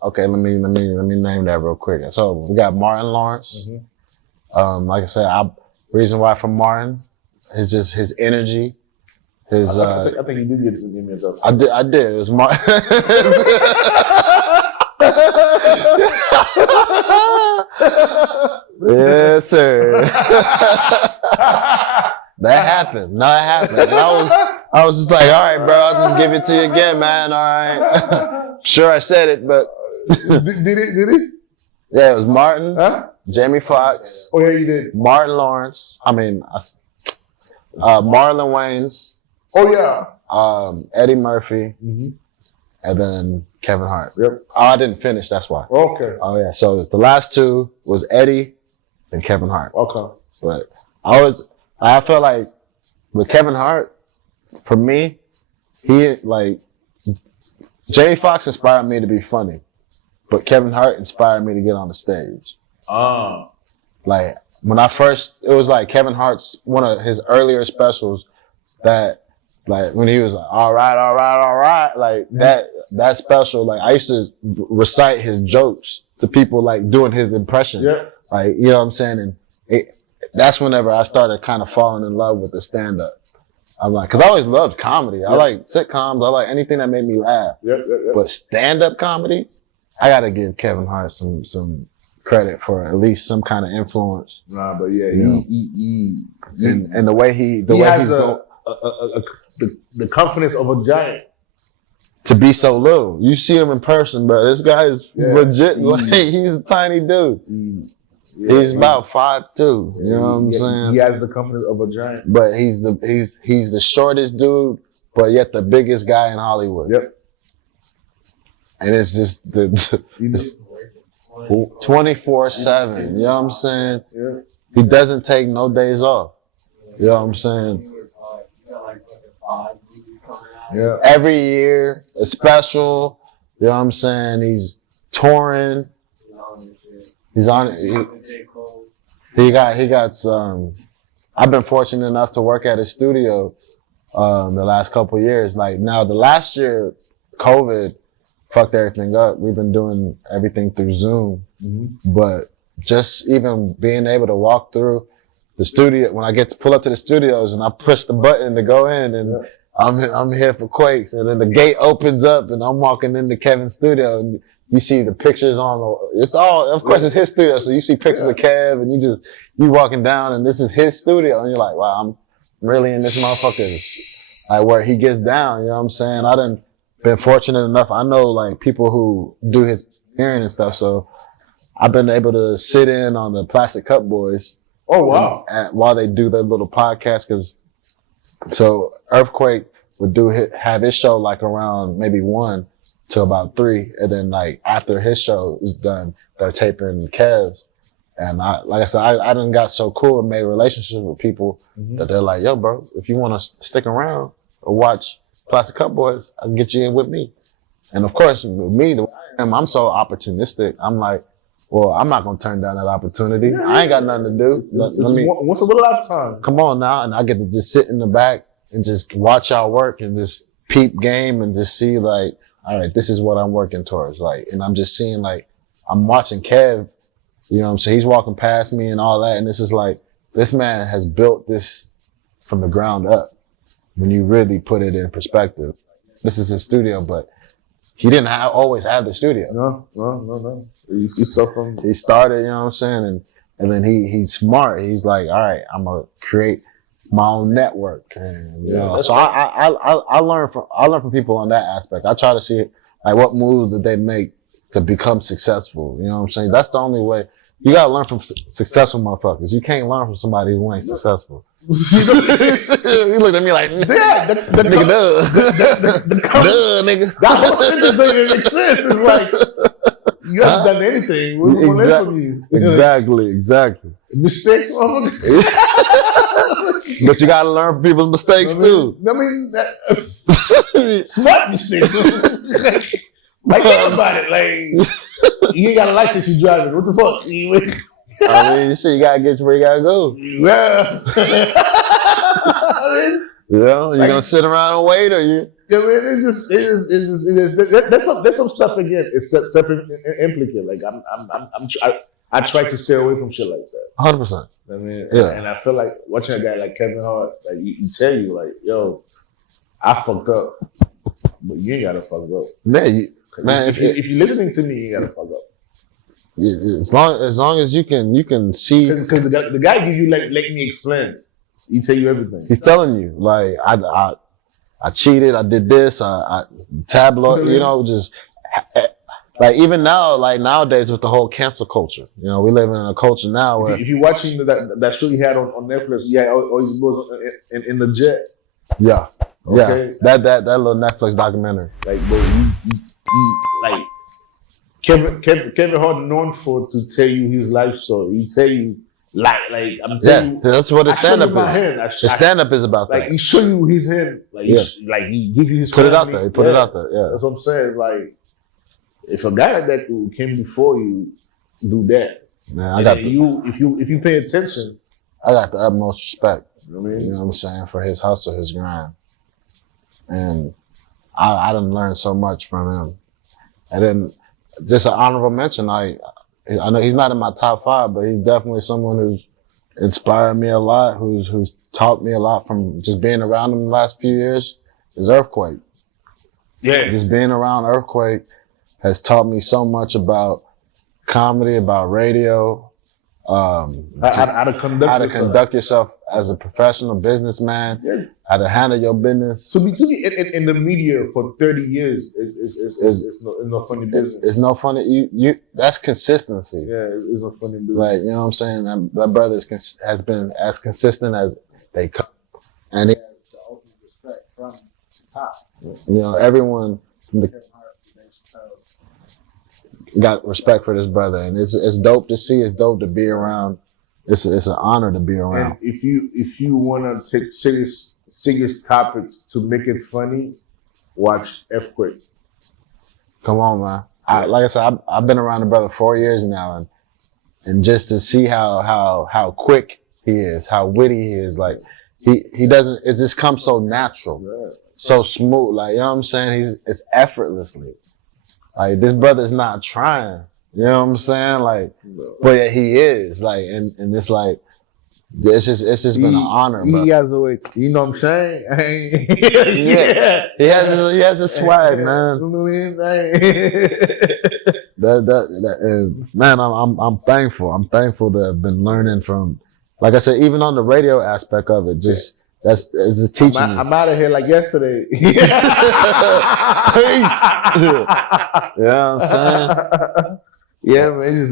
Okay, let me name that real quick. So we got Martin Lawrence. Mm-hmm. Like I said, reason why from Martin is just his energy. I think you did name your top 5. I did. It was Martin. Yes, sir. That happened. No, it happened. I was just like, all right, bro, I'll just give it to you again, man. All right. Sure, I said it, but did it? Yeah, it was Martin, Jamie Foxx. Oh yeah, you did. Martin Lawrence. Marlon Wayans. Oh yeah. Eddie Murphy. Mm-hmm. And then Kevin Hart. Yep. Oh, I didn't finish. That's why. Okay. Oh yeah. So the last 2 was Eddie and Kevin Hart. Okay. But I feel like with Kevin Hart, for me, he like Jamie Foxx inspired me to be funny, but Kevin Hart inspired me to get on the stage. Like when it was like Kevin Hart's one of his earlier specials that like when he was like, all right, like that special, like I used to recite his jokes to people like doing his impression. Yeah. Like, you know what I'm saying? And that's whenever I started kind of falling in love with the stand-up. I'm like, cause I always loved comedy. Yeah. I like sitcoms. I like anything that made me laugh. Yep. But stand-up comedy, I gotta give Kevin Hart some credit for at least some kind of influence. Nah, but yeah, and the way he's the confidence of a giant. To be so little. You see him in person, bro. This guy is legit. Like, he's a tiny dude. He's about 5'2". You know what I'm saying? He has the confidence of a giant. But he's the shortest dude, but yet the biggest guy in Hollywood. Yep. And it's just the 24/7. You know what I'm saying? Yeah. He doesn't take no days off. You know what I'm saying? Yeah. Every year, a special. You know what I'm saying? He's touring. He's on. He got some. I've been fortunate enough to work at his studio the last couple of years. Like now, the last year, COVID fucked everything up. We've been doing everything through Zoom, but just even being able to walk through the studio when I get to pull up to the studios and I push the button to go in and. I'm here for Quakes, and then the gate opens up, and I'm walking into Kevin's studio, and you see the pictures it's all, of course, it's his studio, so you see pictures of Kev, and you walking down, and this is his studio, and you're like, wow, I'm really in this motherfucker, like where he gets down, you know what I'm saying? I done been fortunate enough, I know like people who do his hearing and stuff, so I've been able to sit in on the Plastic Cup Boys. Oh, wow. While they do their little podcast, so Earthquake would have his show like around maybe 1 to about 3, and then like after his show is done, they're taping Kev's. And like I said, I done got so cool and made relationships with people that they're like, yo, bro, if you want to stick around or watch Plastic Cup Boys, I can get you in with me. And of course, with me, the way I am, I'm so opportunistic. I'm like, well, I'm not gonna turn down that opportunity. Yeah. I ain't got nothing to do. Let me once in a lifetime. Come on now, and I get to just sit in the back and just watch y'all work and just peep game and just see like, all right, this is what I'm working towards. Like, and I'm just seeing like, I'm watching Kev, you know what I'm saying? He's walking past me and all that, and this is like, this man has built this from the ground up. When you really put it in perspective, this is his studio, but he didn't always have the studio. No. He started, you know what I'm saying? And then he's smart. He's like, all right, I'm going to create my own network. And, you know, so I learn from people on that aspect. I try to see like what moves that they make to become successful. You know what I'm saying? That's the only way. You got to learn from successful motherfuckers. You can't learn from somebody who ain't successful. He looked at me like, yeah, nigga, nigga. That whole sentence doesn't even make sense. It's like, you haven't done anything. What do you want from you? Exactly. Mistakes, but you gotta learn from people's mistakes too. I mean, smart mistakes. Like, think about it. Like, you ain't got a license, you driving. What the fuck? I mean, shit, you gotta get to where you gotta go. Yeah. You know, you gonna sit around and wait, or you? Yeah, man, there's some stuff again. It's self-implicate. Like I try to stay away from shit like that. 100%. I mean, yeah. And I feel like watching a guy like Kevin Hart, like he tell you, like, yo, I fucked up, but you ain't gotta fuck up. Man, if you're listening to me, you ain't gotta fuck up. Yeah, as long as you can see, because the guy gives you like, let me explain. He tell you everything. He's telling you like I cheated, I did this, I tabloid, you know, just like even now, like nowadays with the whole cancel culture, you know, we live in a culture now where if you're watching that show he had on Netflix, yeah, all these boys in the jet. Yeah, okay. Yeah, that little Netflix documentary. Like, bro, you like. Kevin Hart known for to tell you his life story. He tell you like I'm telling you. That's what his stand up is. His stand up is about like that. He show you his hand. Like he give you his. Put it out there. He put it out there. Yeah, that's what I'm saying. Like if a guy like that who came before you do that, man, I got if you pay attention, I got the utmost respect. You know what I mean? You know what I'm saying, for his hustle, his grind, and I done learned so much from him, and then. Just an honorable mention. I know he's not in my top 5, but he's definitely someone who's inspired me a lot, who's taught me a lot from just being around him the last few years, is Earthquake. Yeah. Just being around Earthquake has taught me so much about comedy, about radio, How to conduct how to yourself. conduct yourself as a professional businessman, Yeah. how to handle your business. To be in the media for 30 years it's no funny business. It's no funny. You that's consistency. Yeah, it's no funny business. Like, you know what I'm saying? That brother has been as consistent as they come. And he has the ultimate respect from the top. You know, everyone from the got respect for this brother. And it's dope to see. It's dope to be around. It's an honor to be around. And if you want to take serious topics to make it funny, watch F-Quake. Come on, man. Like I said, I've been around the brother 4 years now, and just to see how quick he is, how witty he is, like he doesn't. It just comes so natural, so smooth. Like, you know what I'm saying? It's effortlessly. Like, this brother's not trying. You know what I'm saying? Like, but yeah, he is. Like, and it's like, it's just been an honor, bro. He has a way. You know what I'm saying? Yeah. He has a swag, man. You know what I'm saying? Man, I'm thankful. I'm thankful to have been learning from, like I said, even on the radio aspect of it. Just it's just teaching. I'm out of here like yesterday. Peace. You know what I'm saying? Yeah, man. He's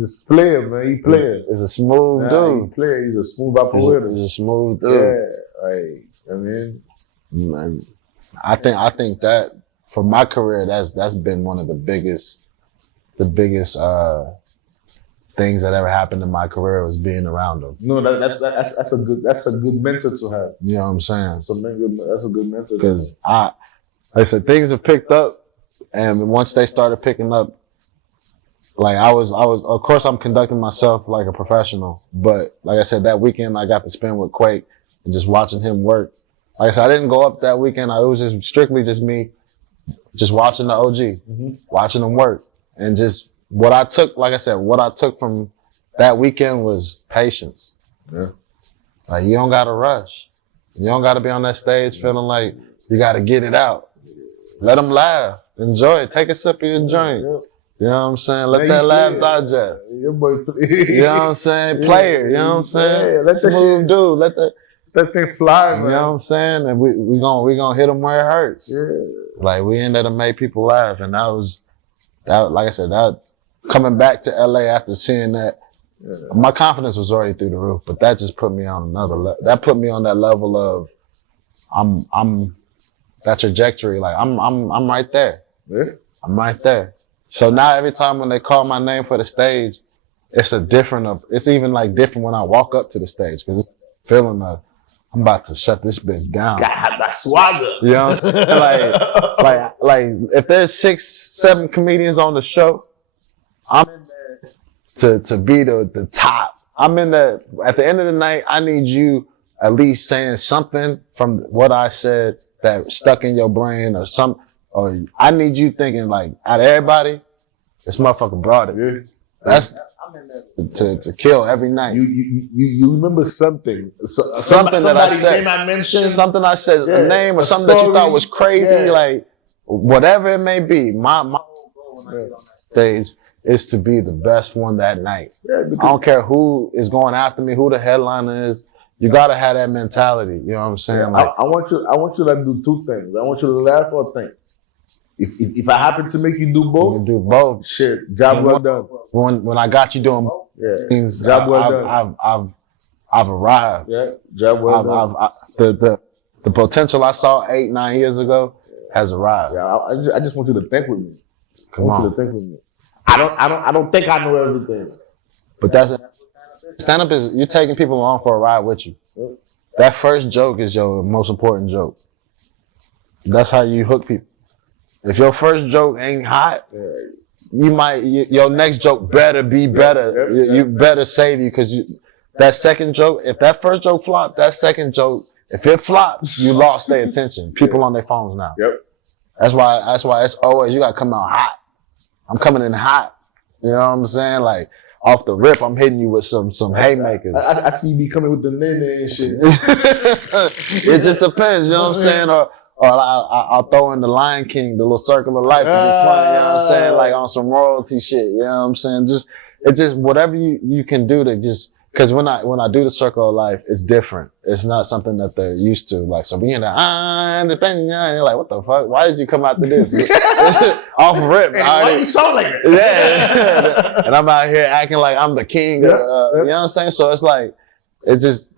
just player, man. He player. He's a smooth dude. He player. He's a smooth operator. He's a smooth dude. Yeah, like, I mean, Man, I think that for my career, that's been one of the biggest things that ever happened in my career was being around him. no, that's a good mentor to have. You know what I'm saying? So that's a good mentor. Because like I said, things have picked up, and once they started picking up, like I was of course I'm conducting myself like a professional, but like I said, that weekend I got to spend with Quake and just watching him work. Like I said, I didn't go up that weekend. It was just strictly just me, just watching the OG, watching him work, and just what I took. Like I said, what I took from that weekend was patience. Yeah. Like, you don't gotta rush. You don't gotta be on that stage feeling like you gotta get it out. Let them laugh, enjoy it, take a sip of your drink. Yeah. You know what I'm saying? Let that laugh digest. Your boy, You know what I'm saying? Player, you know what I'm saying? Yeah, let that Smooth shit- dude, let that thing fly, man. you know what I'm saying? And we gonna hit them where it hurts. Yeah. Like, we ended up make people laugh, and that like I said, that coming back to LA after seeing that, my confidence was already through the roof, but that just put me on another level. That put me on that level of I'm that trajectory. Like, I'm right there. Yeah. I'm right there. So now every time when they call my name for the stage, it's even like different when I walk up to the stage, because it's feeling I'm about to shut this bitch down. Got that swagger. You know what I'm saying? like if there's 6-7 comedians on the show, I'm in there to be the top. I'm in there. At the end of the night, I need you at least saying something from what I said that stuck in your brain, or I need you thinking, like, out of everybody, this motherfucker brought it. Yeah. I'm in there to kill every night. You remember something? Something that I somebody's said. name I mentioned. Something I said, Yeah. a name or A something that you thought story. was crazy, Yeah. like whatever it may be. My whole goal when I get on that stage is to be the best one that night. Yeah, I don't care who is going after me, who the headliner is. You gotta have that mentality. You know what I'm saying? Like, I want you to do two things. I want you to laugh or think. If I happen to make you do you both, can do both. shit, job well done. When I got you doing both, Yeah, means job well done. I've arrived. Yeah, job well done. The potential I saw 8-9 years ago has arrived. Yeah, I just want you to think with me. Come I want you on. to think with me. I don't think I know everything. But stand up is you're taking people along for a ride with you. That first joke is your most important joke. That's how you hook people. If your first joke ain't hot, your next joke better be better. You better save you, because that second joke, if that first joke flopped, that second joke, if it flops, you lost their attention. People on their phones now. Yep. That's why it's always, you gotta come out hot. I'm coming in hot. You know what I'm saying? Like, off the rip, I'm hitting you with some haymakers. I see you be coming with the nene and shit. It just depends, you know what I'm saying? Or I'll throw in the Lion King, the little circle of life, if you're playing, you know what I'm saying? Like, on some royalty shit, you know what I'm saying? it's just whatever you can do to just, cause when I do the circle of life, it's different. It's not something that they're used to. Like, so being like, and you're like, what the fuck? Why did you come out to this? Off rip. Why you sound like that? Yeah. And I'm out here acting like I'm the king. You know what I'm saying? So it's like, it's just,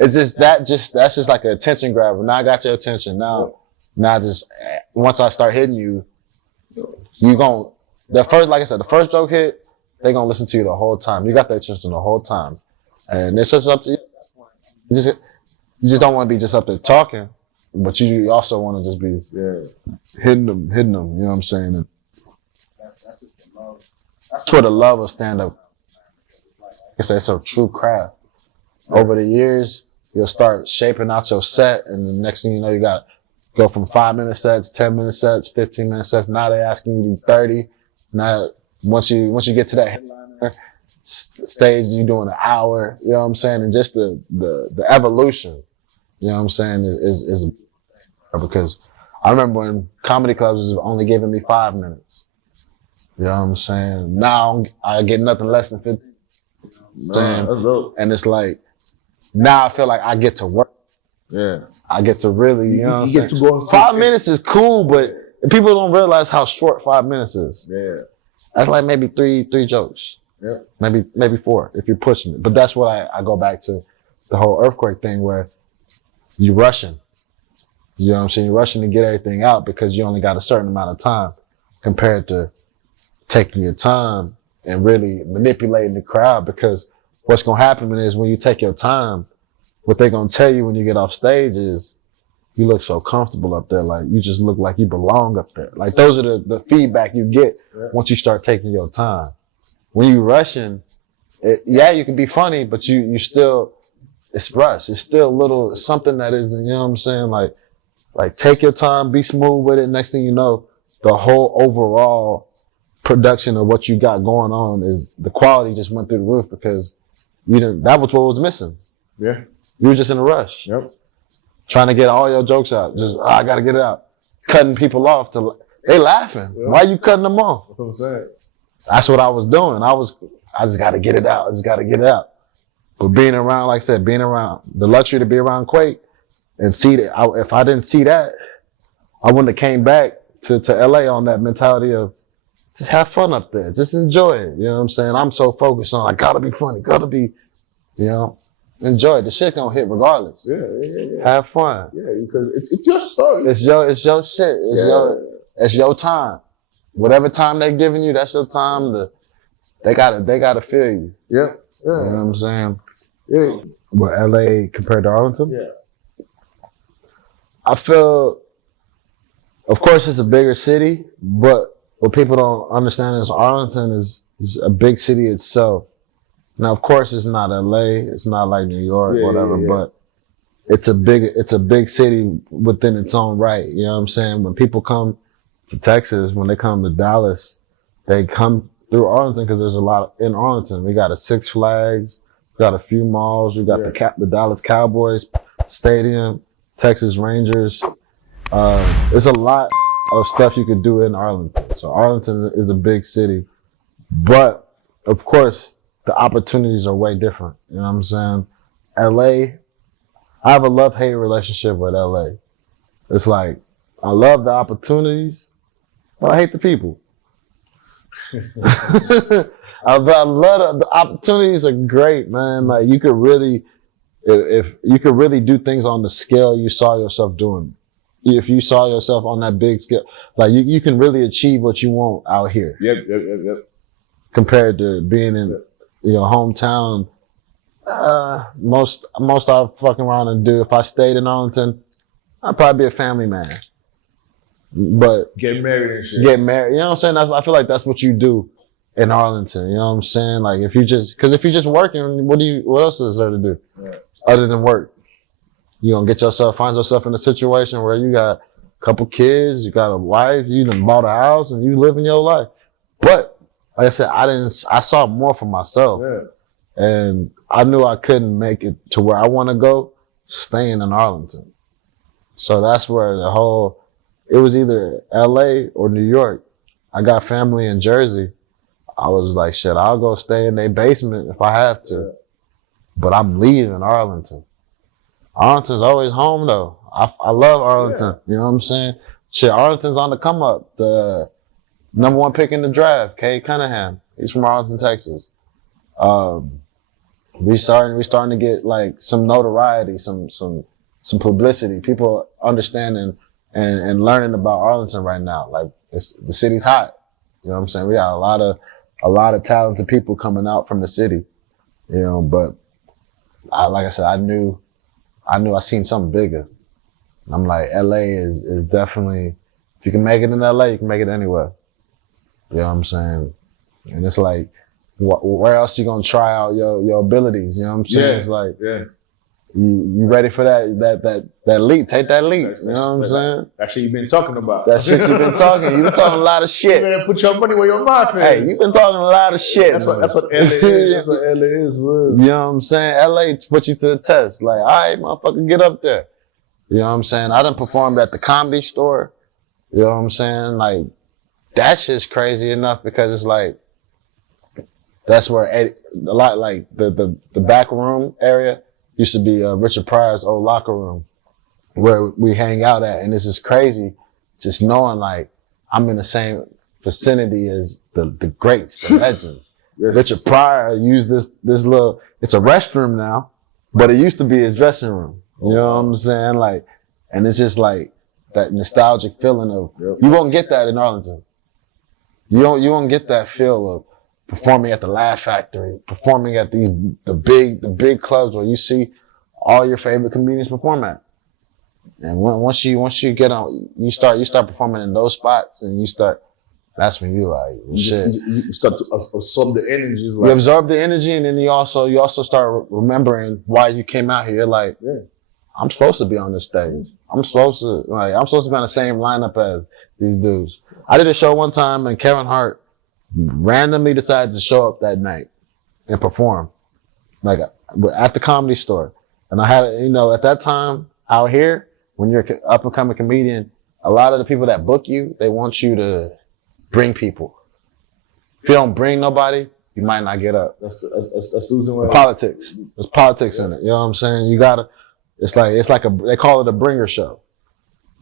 it's just that's just like an attention grabber. Now I got your attention. Now just, once I start hitting you, like I said, the first joke hit, they're going to listen to you the whole time. You got their attention the whole time. And it's just up to you. You just don't want to be just up there talking, but you also want to just be hitting them. You know what I'm saying? And That's just the love. that's where the love of stand-up. Like I said, it's a true craft. Over the years, you'll start shaping out your set, and the next thing you know, you got to go from 5-minute sets, 10-minute sets, 15-minute sets. Now they're asking you to do 30. Now, once you get to that headliner stage, you're doing an hour. You know what I'm saying? And just the evolution, you know what I'm saying, is because I remember when comedy clubs was only giving me 5 minutes. You know what I'm saying? Now I get nothing less than 50. And it's like, now I feel like I get to work. Yeah. I get to really, you know what I'm You get saying? to go on 5 minutes is cool, but people don't realize how short 5 minutes is. Yeah. That's like maybe three jokes. Yeah. Maybe 4 if you're pushing it. But that's what I go back to the whole earthquake thing where you rushing. You know what I'm saying? You're rushing to get everything out because you only got a certain amount of time compared to taking your time and really manipulating the crowd, because what's going to happen is when you take your time, what they're going to tell you when you get off stage is you look so comfortable up there. Like, you just look like you belong up there. Like, those are the feedback you get once you start taking your time. When you rushing, you can be funny, but you still, it's rush. It's still a little something that is, you know what I'm saying? Like take your time, be smooth with it. Next thing you know, the whole overall production of what you got going on is, the quality just went through the roof because that was what was missing. Yeah. You were just in a rush. Yep. Trying to get all your jokes out. Just, I gotta get it out. Cutting people off they laughing. Yeah. Why you cutting them off? That's what I'm saying. That's what I was doing. I just gotta get it out. I just gotta get it out. But being around, like I said, the luxury to be around Quake and see that, if I didn't see that, I wouldn't have came back to LA on that mentality of just have fun up there. Just enjoy it. You know what I'm saying? I'm so focused on, I gotta be funny, gotta be, you know, enjoy it. The shit gonna hit regardless. Yeah. Have fun. Yeah, because it's your story. It's your shit. It's your time. Whatever time they're giving you, that's your time. They gotta feel you. Yeah. You know what I'm saying? Yeah. What, LA compared to Arlington? Yeah. I feel, of course, it's a bigger city, but what people don't understand is Arlington is a big city itself. Now, of course, it's not LA, it's not like New York, whatever, but it's a big city within its own right. You know what I'm saying? When people come to Texas, when they come to Dallas, they come through Arlington because there's a lot in Arlington. We got a Six Flags, we got a few malls, we got the Dallas Cowboys Stadium, Texas Rangers. There's a lot of stuff you could do in Arlington. So Arlington is a big city, but of course, the opportunities are way different. You know what I'm saying? LA, I have a love-hate relationship with LA. It's like, I love the opportunities, but I hate the people. I love the opportunities are great, man. Like, you could really, if you could really do things on the scale you saw yourself doing. If you saw yourself on that big scale, like you can really achieve what you want out here. Yep. Compared to being in your hometown. Most I fucking around and do. If I stayed in Arlington, I'd probably be a family man. But get married and shit. Get married, you know what I'm saying? I feel like that's what you do in Arlington. You know what I'm saying? Like, if you just working, what else is there to do other than work? You gonna find yourself in a situation where you got a couple kids, you got a wife, you done bought a house, and you living your life. But like I said, I saw more for myself. Yeah. And I knew I couldn't make it to where I want to go staying in Arlington. So that's where it was either LA or New York. I got family in Jersey. I was like, shit, I'll go stay in their basement if I have to. But I'm leaving Arlington. Arlington's always home though. I love Arlington. You know what I'm saying? Shit, Arlington's on the come up. The number 1 pick in the draft, Cade Cunningham. He's from Arlington, Texas. We starting to get like some notoriety, some publicity. People understanding and learning about Arlington right now. Like the city's hot. You know what I'm saying? We got a lot of talented people coming out from the city. You know, but like I said, I knew I seen something bigger. I'm like, LA is definitely, if you can make it in LA, you can make it anywhere. You know what I'm saying? And it's like, where else you gonna try out your abilities? You know what I'm saying? It's like, you ready for that leap? Take that leap. You know what I'm saying? That shit you've been talking about. That shit you've been talking. You've been talking a lot of shit. You better put your money where your mouth is. Hey, you've been talking a lot of shit. That's what LA is. That's what LA is, bro. You know what I'm saying? LA put you to the test. Like, all right, motherfucker, get up there. You know what I'm saying? I done performed at the Comedy Store. You know what I'm saying? Like, that shit's crazy enough because it's like, that's where a lot like the back room area used to be Richard Pryor's old locker room where we hang out at. And this is crazy just knowing like I'm in the same vicinity as the greats, the legends. Richard Pryor used this little, it's a restroom now, but it used to be his dressing room. You know what I'm saying? Like, and it's just like that nostalgic feeling of, you won't get that in Arlington. You won't get that feel of performing at the Laugh Factory, performing at the big clubs where you see all your favorite comedians perform at. And once you get on, you start performing in those spots, and that's when you like, shit. You start to absorb the energy. Like, you absorb the energy, and then you also start remembering why you came out here. You're like, I'm supposed to be on this stage. I'm supposed to be on the same lineup as these dudes. I did a show one time, and Kevin Hart randomly decided to show up that night and perform, like at the Comedy Store. And I had, at that time out here, when you're an up and coming comedian, a lot of the people that book you, they want you to bring people. If you don't bring nobody, you might not get up. That's politics. There's politics in it. You know what I'm saying? You gotta. It's like they call it a bringer show.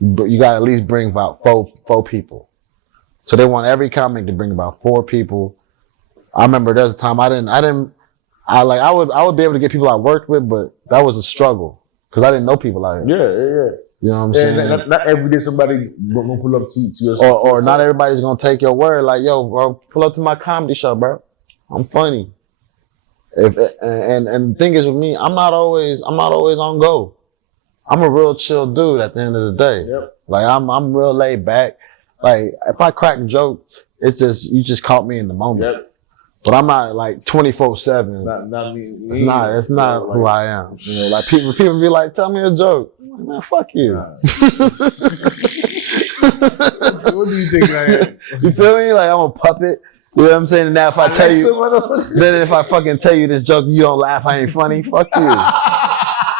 But you gotta at least bring about four people. So they want every comic to bring about 4 people. I remember there's a time I would be able to get people I worked with, but that was a struggle because I didn't know people out here. Yeah. You know what I'm saying? Not every day somebody gonna pull up to you. Or not everybody's gonna take your word. Like, yo, bro, pull up to my comedy show, bro. I'm funny. And the thing is with me, I'm not always on go. I'm a real chill dude at the end of the day. Yep. Like I'm real laid back. Like if I crack a joke, it's just you just caught me in the moment. Yep. But I'm not like 24/7. Not me. It's not who I am. Like people be like, tell me a joke. I'm like, man, fuck you. What do you think I am? You feel me? Like I'm a puppet. You know what I'm saying? And now if I tell you, then if I fucking tell you this joke, you don't laugh, I ain't funny. Fuck you.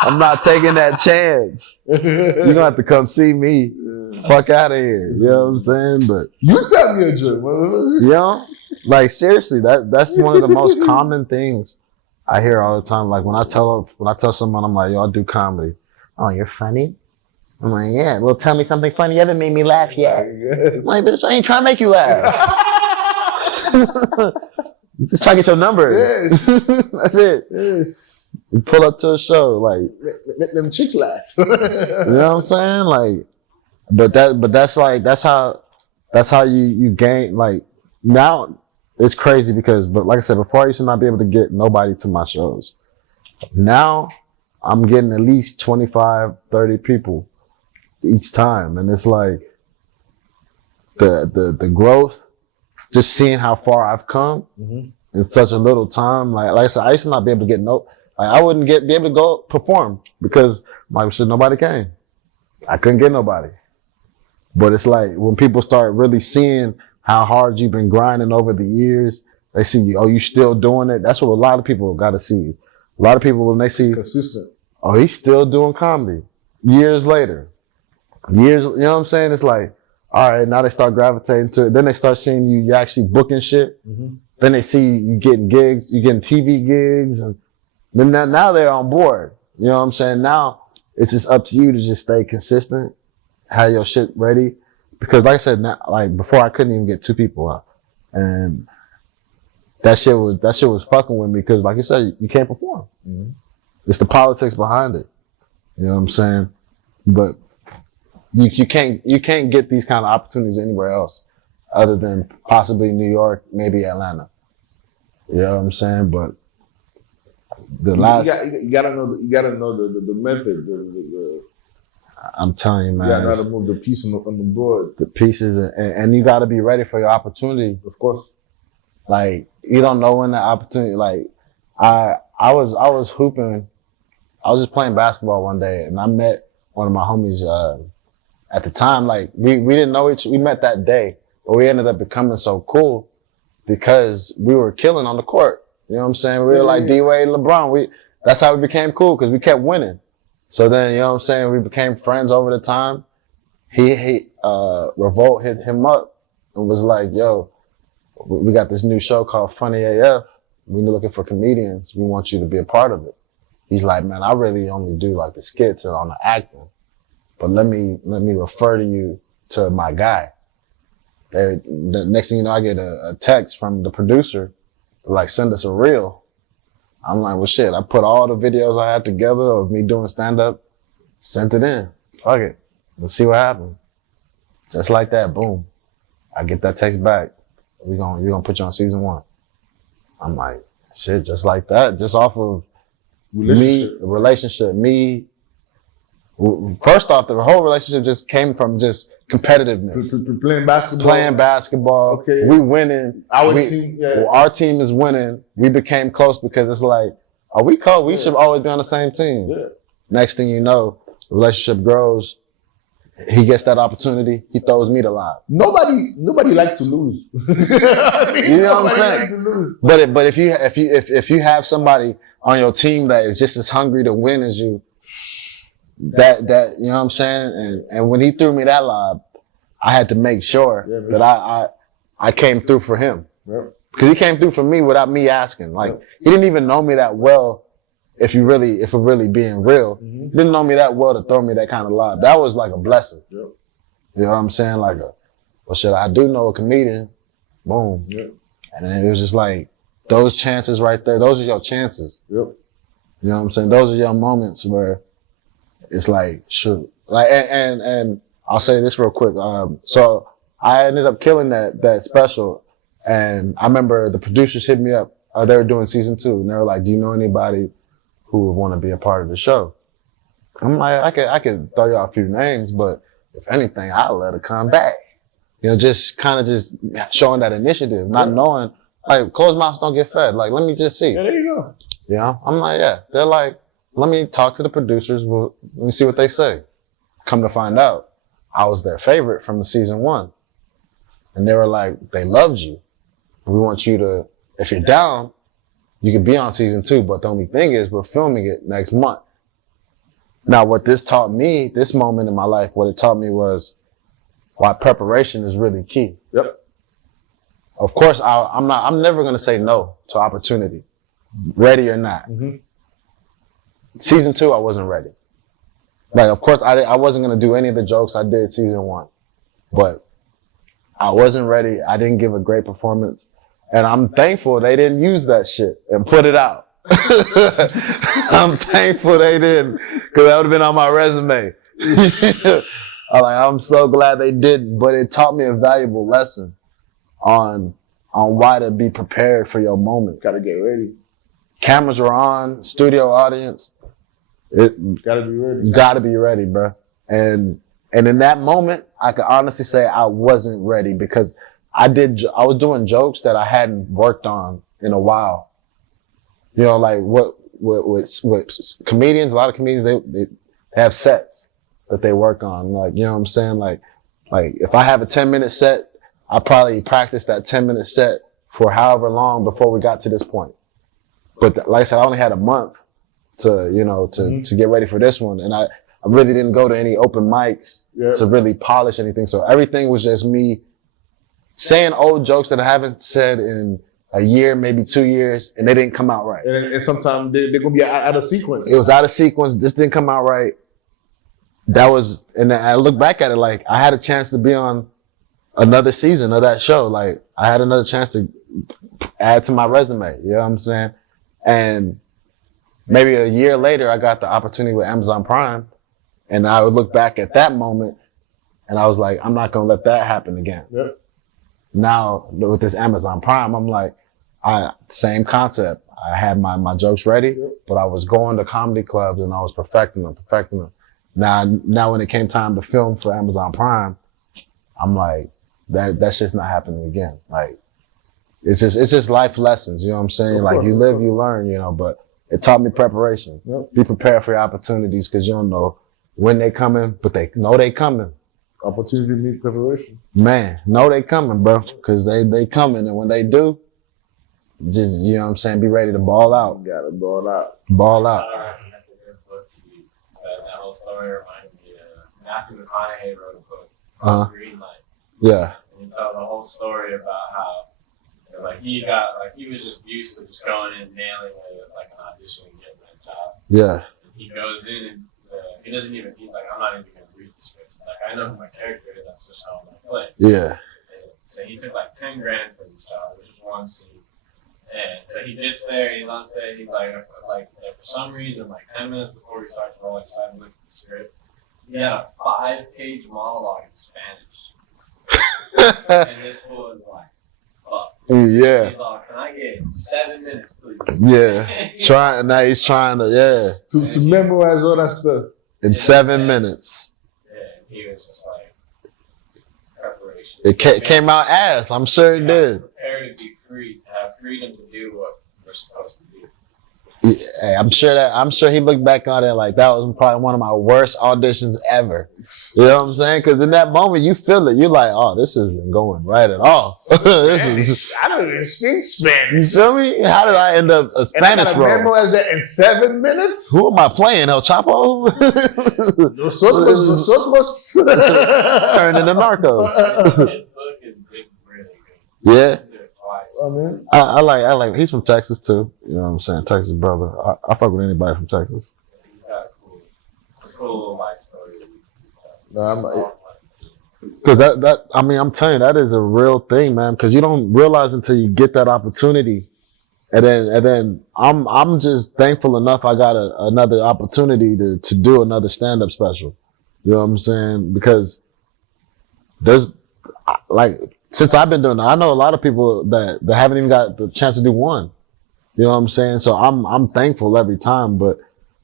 I'm not taking that chance. You're gonna have to come see me. Fuck out of here. You know what I'm saying? But you tell me a joke, motherfucker. You know? Like seriously, that's one of the most common things I hear all the time. Like when I tell someone, I'm like, yo, I do comedy. Oh, you're funny? I'm like, yeah. Well, tell me something funny. You haven't made me laugh yet. I'm like, bitch, I ain't trying to make you laugh. Just try to get your number. Yes. That's it. Yes. You pull up to a show, like let them chicks laugh. You know what I'm saying? Like, but that's how you gain. Like now it's crazy because, but like I said before, I used to not be able to get nobody to my shows. Now I'm getting at least 25, 30 people each time, and it's like the growth. Just seeing how far I've come in such a little time. Like I said, I used to not be able to get I wouldn't be able to go perform because like shit, nobody came. I couldn't get nobody. But it's like when people start really seeing how hard you've been grinding over the years, they see you, oh, you still doing it. That's what a lot of people got to see. A lot of people, when they see, consistent. Oh, he's still doing comedy years later. You know what I'm saying? It's like, all right, now they start gravitating to it. Then they start seeing you actually booking shit. then they see you getting gigs, you getting TV gigs, and then now they're on board. You know what I'm saying? Now it's just up to you to just stay consistent, have your shit ready. Because like I said, now, like before I couldn't even get 2 people out. And that shit was fucking with me because like you said, you can't perform. Mm-hmm. It's the politics behind it. You know what I'm saying? But you can't get these kind of opportunities anywhere else other than possibly New York, maybe Atlanta. You know what I'm saying? But the last you gotta know the method. I'm telling you, man. You gotta move the piece on the board. The pieces, and you gotta be ready for your opportunity. Of course. Like you don't know when the opportunity. Like I was hooping. I was just playing basketball one day, and I met one of my homies. At the time, like we didn't know each. We met that day, but we ended up becoming so cool because we were killing on the court. You know what I'm saying? We were like D-Wade, LeBron. That's how we became cool because we kept winning. So then, you know what I'm saying? We became friends over the time. Revolt hit him up and was like, yo, we got this new show called Funny AF. We're looking for comedians. We want you to be a part of it. He's like, man, I really only do like the skits and on the acting, but let me refer to you to my guy. The next thing you know, I get a text from the producer, like, send us a reel. I'm like, well, shit, I put all the videos I had together of me doing stand-up, sent it in. Fuck it. Let's see what happens. Just like that, boom. I get that text back. We're gonna put you on season 1. I'm like, shit, just like that. Just off of relationship. First off, the whole relationship just came from just competitiveness. Playing basketball. Okay. We winning. Our team is winning. We became close because it's like, are we cold? We should always be on the same team. Yeah. Next thing you know, the relationship grows. He gets that opportunity. He throws me the line. Nobody likes to lose. You know what I'm saying? But if you have somebody on your team that is just as hungry to win as you, that you know what I'm saying? And when he threw me that lob, I had to make sure that I came through for him. Because he came through for me without me asking. Like, he didn't even know me that well, if we're really being real. Mm-hmm. He didn't know me that well to throw me that kind of lob. That was like a blessing. Yep. You know what I'm saying? Like, well, shit, I do know a comedian. Boom. Yep. And then it was just like, those chances right there, those are your chances. Yep. You know what I'm saying? Those are your moments where it's like, shoot. Like, and I'll say this real quick. So I ended up killing that special. And I remember the producers hit me up. They were doing season 2. And they were like, do you know anybody who would want to be a part of the show? I'm like, I could throw y'all a few names, but if anything, I'll let her come back. You know, just kind of just showing that initiative, not knowing, like, closed mouths don't get fed. Like, let me just see. Yeah, there you go. You know, I'm like, yeah. They're like, let me talk to the producers. Let me see what they say. Come to find out, I was their favorite from the season 1. And they were like, they loved you. We want you to, if you're down, you can be on season 2, but the only thing is we're filming it next month. Now, what this taught me, this moment in my life, what it taught me was why preparation is really key. Yep. Of course, I'm never going to say no to opportunity, ready or not. Mm-hmm. Season 2, I wasn't ready. Like, of course, I wasn't going to do any of the jokes I did season 1, but I wasn't ready. I didn't give a great performance. And I'm thankful they didn't use that shit and put it out. I'm thankful they didn't, because that would have been on my resume. I'm so glad they didn't, but it taught me a valuable lesson on why to be prepared for your moment. Gotta get ready. Cameras were on, studio audience. Gotta be ready. Gotta be ready, bro. And in that moment, I could honestly say I wasn't ready because I was doing jokes that I hadn't worked on in a while. You know, like what comedians, a lot of comedians, they have sets that they work on. Like, you know what I'm saying? Like if I have a 10-minute set, I probably practiced that 10-minute set for however long before we got to this point. But like I said, I only had a month to get ready for this one. And I really didn't go to any open mics to really polish anything. So everything was just me saying old jokes that I haven't said in a year, maybe 2 years, and they didn't come out right. And sometimes they're gonna be out of sequence. It was out of sequence. This didn't come out right. That was, and I look back at it like I had a chance to be on another season of that show. Like I had another chance to add to my resume. You know what I'm saying? And maybe a year later, I got the opportunity with Amazon Prime, and I would look back at that moment, and I was like, I'm not gonna let that happen again. Yep. Now with this Amazon Prime, I'm like, same concept. I had my jokes ready, but I was going to comedy clubs and I was perfecting them. Now when it came time to film for Amazon Prime, I'm like, that's just not happening again. Like, it's just life lessons, you know what I'm saying? Like you live, you learn, you know, but it taught me preparation. Yep. Be prepared for your opportunities because you don't know when they coming, but they know they coming. Opportunity meets preparation. Man, know they coming, bro, because they coming, and when they do, just, you know what I'm saying, be ready to ball out. You gotta ball out. Ball out. That whole story reminded me of Matthew McConaughey wrote a book, Green Light. Yeah. And he tells the whole story about how, you know, like he was just used to just going in and nailing like an audition and getting that job. Yeah. And he goes in and he's like, I'm not even gonna read the script. Like I know who my character is, that's just how I'm gonna play. Yeah. And so he took like $10,000 for this job, which was one scene. And so he gets there, he loves it. He's like for some reason, like 10 minutes before he starts rolling, decided to look at the script. He had a 5-page monologue in Spanish, and this fool was like, "Fuck." Yeah. He's like, "Can I get 7 minutes, please?" Yeah. Now he's trying to, To memorize all that stuff. in 7 minutes. Yeah, he was just like, preparation. It came out ass. I'm sure it did. Prepared to be free, to have freedom to do what we're supposed to do. Hey, I'm sure he looked back on it like that was probably one of my worst auditions ever. You know what I'm saying? Because in that moment you feel it. You're like, oh, this isn't going right at all. I don't even speak Spanish. You feel me? How did I end up a Spanish and I role? memorize that in 7 minutes? Who am I playing? El Chapo? Nosotros. Turned into Narcos. His book is really good. Yeah. Oh, man. I like he's from Texas too. You know what I'm saying? Texas brother. I fuck with anybody from Texas. He's got a cool little life story. Cause I'm telling you, that is a real thing, man. Cause you don't realize until you get that opportunity. And then I'm just thankful enough I got another opportunity to do another stand-up special. You know what I'm saying? Because there's like, since I've been doing it, I know a lot of people that haven't even got the chance to do one. You know what I'm saying? So I'm thankful every time. But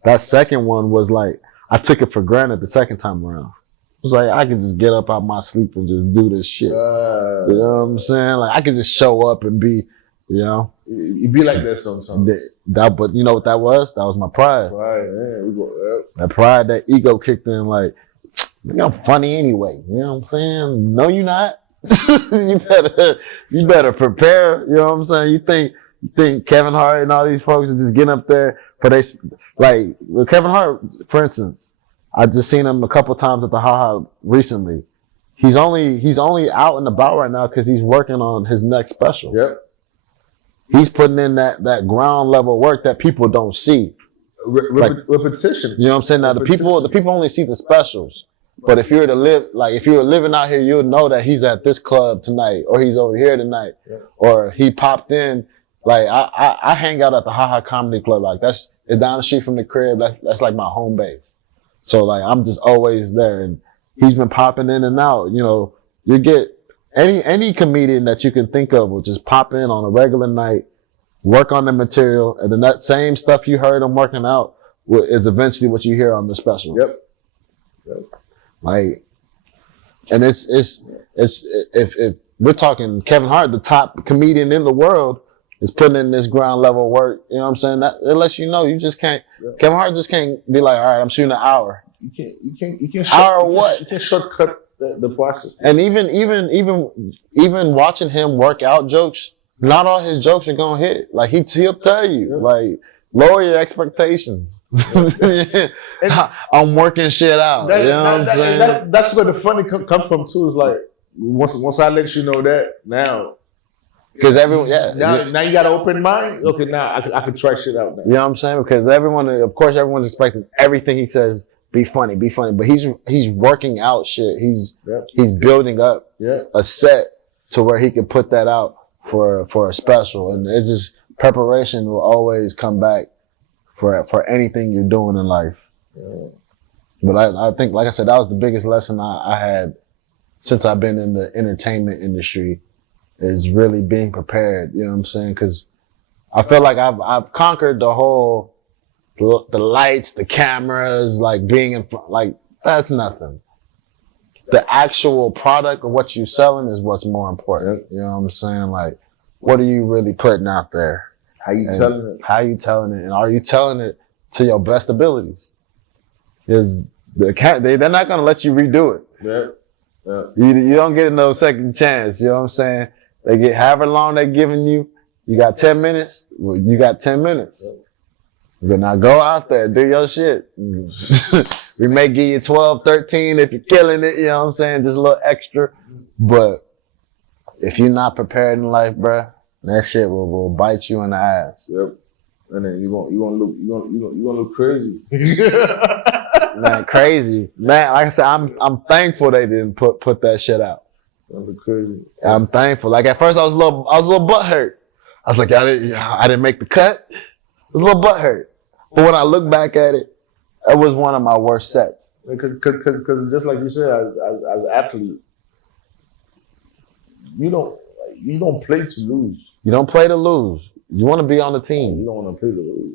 that second one was like, I took it for granted the second time around. It was like, I can just get up out my sleep and just do this shit. You know what I'm saying? Like, I can just show up and be, you know. You be like that sometimes. But you know what that was? That was my pride. Right, man. That pride, that ego kicked in like, I'm funny anyway. You know what I'm saying? No, you're not. you better prepare. You know what I'm saying? You think Kevin Hart and all these folks are just getting up there for like with Kevin Hart, for instance. I just seen him a couple times at the Haha recently. He's only out and about right now because he's working on his next special. Yep. He's putting in that ground level work that people don't see. Repetition. You know what I'm saying? Now the people only see the specials. But if you were living out here, you would know that he's at this club tonight, or he's over here tonight, or he popped in. Like I hang out at the Haha Comedy Club. Like it's down the street from the crib. That's like my home base. So like I'm just always there, and he's been popping in and out. You know, you get any comedian that you can think of will just pop in on a regular night, work on the material, and then that same stuff you heard him working out is eventually what you hear on the special. Yep. Like, and it's if we're talking Kevin Hart, the top comedian in the world, is putting in this ground level work. You know what I'm saying? That it lets you know you just can't. Yeah. Kevin Hart just can't be like, all right, I'm shooting an hour. You can't. You can't shortcut the process. And even watching him work out jokes, not all his jokes are gonna hit. Like he'll tell you, like, lower your expectations. I'm working shit out. You know what I'm saying? That's where the funny comes from too. Is like once I let you know that now, Because everyone, Now you got an open mind. Okay, now I can try shit out now. You know what I'm saying? Because everyone's expecting everything he says be funny, but he's working out shit. He's building up a set to where he can put that out for a special, and it's just preparation will always come back for anything you're doing in life. Yeah. But I think, like I said, that was the biggest lesson I had since I've been in the entertainment industry, is really being prepared. You know what I'm saying? Because I feel like I've conquered the lights, the cameras, like being in front, like that's nothing. The actual product of what you're selling is what's more important. You know what I'm saying? Like, what are you really putting out there? How you telling it? How you telling it? And are you telling it to your best abilities? Because they're not going to let you redo it. Yeah. You don't get no second chance. You know what I'm saying? They get however long they're giving you. You got 10 minutes. Well, you got 10 minutes. But now go out there, do your shit. We may give you 12, 13 if you're killing it. You know what I'm saying? Just a little extra. But if you're not prepared in life, bruh, that shit will bite you in the ass. Yep. And then you gonna look crazy. Man, crazy. Man, like I said, I'm thankful they didn't put that shit out. That look crazy. I'm thankful. Like at first I was a little butthurt. I was like, I didn't make the cut. I was a little butthurt. But when I look back at it, it was one of my worst sets. Because just like you said, as an athlete, you don't play to lose. You don't play to lose. You want to be on the team. You don't want to play to lose.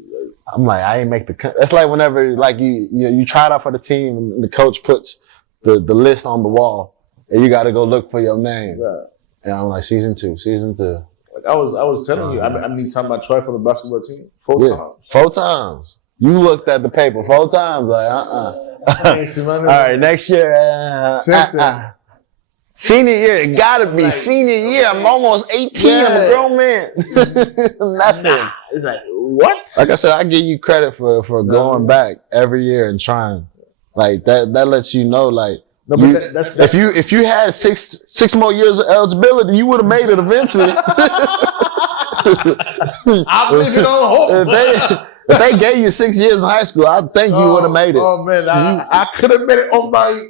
I'm like, I ain't make the cut. That's like whenever like you tried out for the team and the coach puts the list on the wall and you got to go look for your name. Right. And I'm like, season two. Like I was telling you, I need time I tried for the basketball team 4 times. 4 times. You looked at the paper 4 times. Like, All right, next year. Senior year, it gotta be like, senior year. I'm almost 18. Yeah. I'm a grown man. Nothing. Nah. It's like, what? Like I said, I give you credit for going back every year and trying. Like that lets you know, like, no, but that's if you had six more years of eligibility, you would have made it eventually. I'm living on hope. If they gave you 6 years in high school, I think you would have made it. Oh man, I could have made it on my.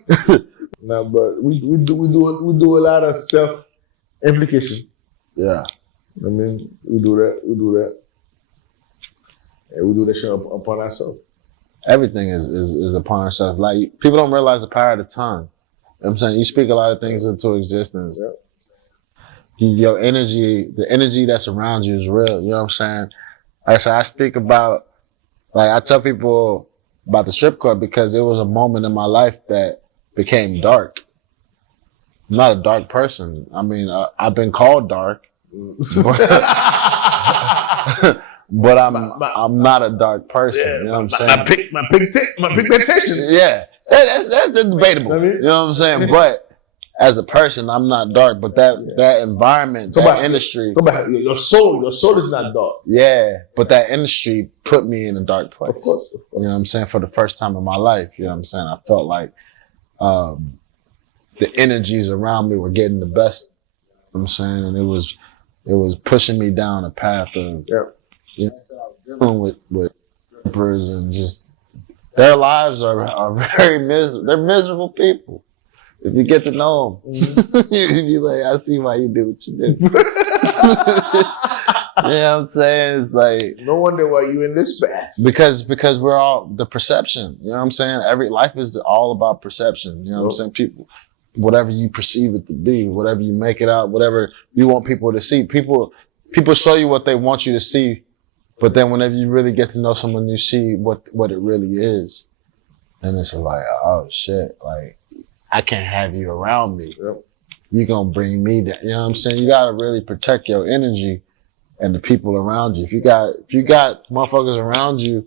No, but we do a lot of self implication. Yeah, I mean, we do that, and we do that shit upon ourselves. Everything is upon ourselves. Like people don't realize the power of the tongue. You know what I'm saying, you speak a lot of things into existence. Yeah. Your energy, the energy that's around you is real. You know what I'm saying? Like I said, I speak about, like I tell people about the strip club because it was a moment in my life that became dark. I'm not a dark person. I mean, I've been called dark, but I'm not a dark person. Yeah, you know what I'm saying? My pigmentation. Yeah, that's debatable. You know what I'm saying? But as a person, I'm not dark. But that environment, that industry. Your soul is not dark. Yeah, but that industry put me in a dark place. Of course. You know what I'm saying? For the first time in my life, you know what I'm saying? I felt like the energies around me were getting the best. You know what I'm saying? And it was pushing me down a path of dealing with strippers and just their lives are very miserable. They're miserable people. If you get to know them, you'd be like, I see why you do what you do. You know what I'm saying? It's like no wonder why you in this path. Because we're all the perception. You know what I'm saying? Every life is all about perception. You know what I'm saying? People, whatever you perceive it to be, whatever you make it out, whatever you want people to see. People show you what they want you to see, but then whenever you really get to know someone, you see what it really is, and it's like, oh shit, like I can't have you around me. You're gonna bring me down. You know what I'm saying? You gotta really protect your energy and the people around you. If you got motherfuckers around you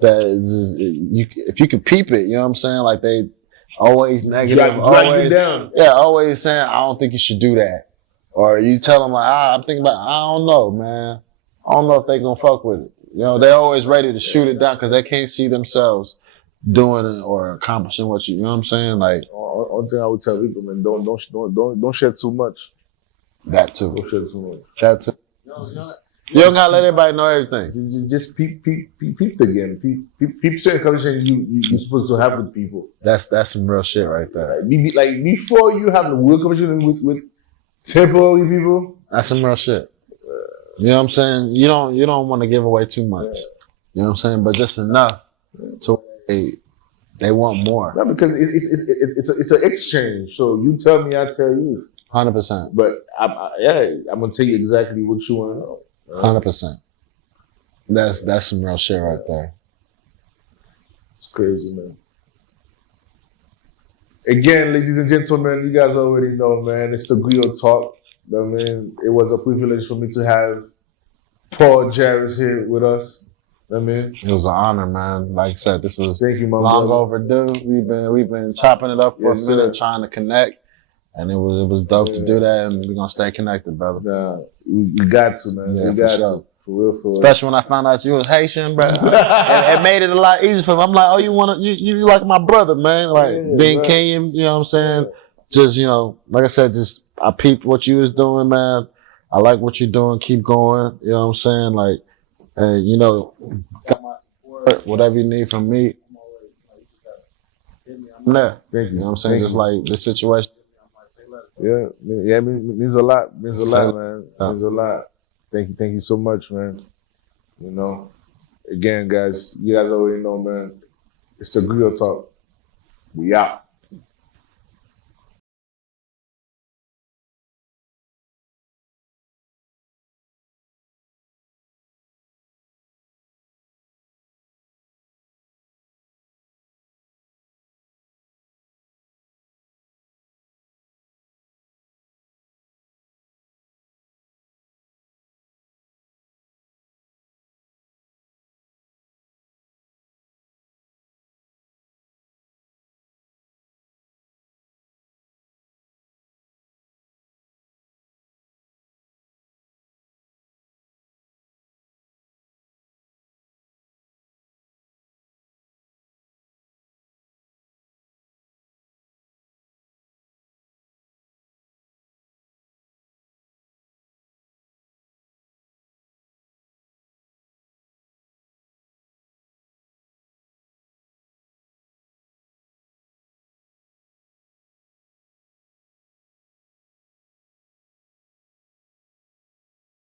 that is, if you can peep it, you know what I'm saying? Like they always negative, always down. Yeah, always saying, I don't think you should do that. Or you tell them like, I'm thinking about, I don't know, man. I don't know if they gonna fuck with it. You know, they're always ready to shoot it down because they can't see themselves doing it or accomplishing what you know what I'm saying? Like, one thing I would tell people, man, don't share too much. That too. Go share some more. That too. You don't gotta let everybody know everything. You just peep the game. Peep certain conversations you're supposed to have with people. That's some real shit right there. Like before you have the real conversation with temporary people. That's some real shit. You know what I'm saying? You don't want to give away too much. Yeah. You know what I'm saying? But just enough to they want more. No, because it's an exchange. So you tell me, I tell you. 100%. But I'm gonna tell you exactly what you want to know. 100%. That's some real shit right there. It's crazy, man. Again, ladies and gentlemen, you guys already know, man. It's the Griot Talk. I mean, it was a privilege for me to have Paul Jairus here with us. I mean, It was an honor, man. Like I said, this was thank you, my long brother. overdue. We've been chopping it up for Yes, a minute, sir. trying to connect, and it was dope to do that. And we're gonna stay connected, brother. We got to, man. Yeah, we for got sure. to. For real. Especially when I found out you was Haitian, bro. it made it a lot easier for me. I'm like, oh, you like my brother, man. Like Yeah, being right. Kenyan, you know what I'm saying? Just, like I said, I peeped what you was doing, man. I like what you're doing. Keep going. You know what I'm saying? Like, and got my support. Whatever you need from me, I'm there. Thank You know you. what I'm saying? Just like this situation. Yeah, it means a lot. Means a lot, man. Yeah. Means a lot. Thank you so much, man. Again, guys, you guys already know, man. It's the Griot Talk. We out.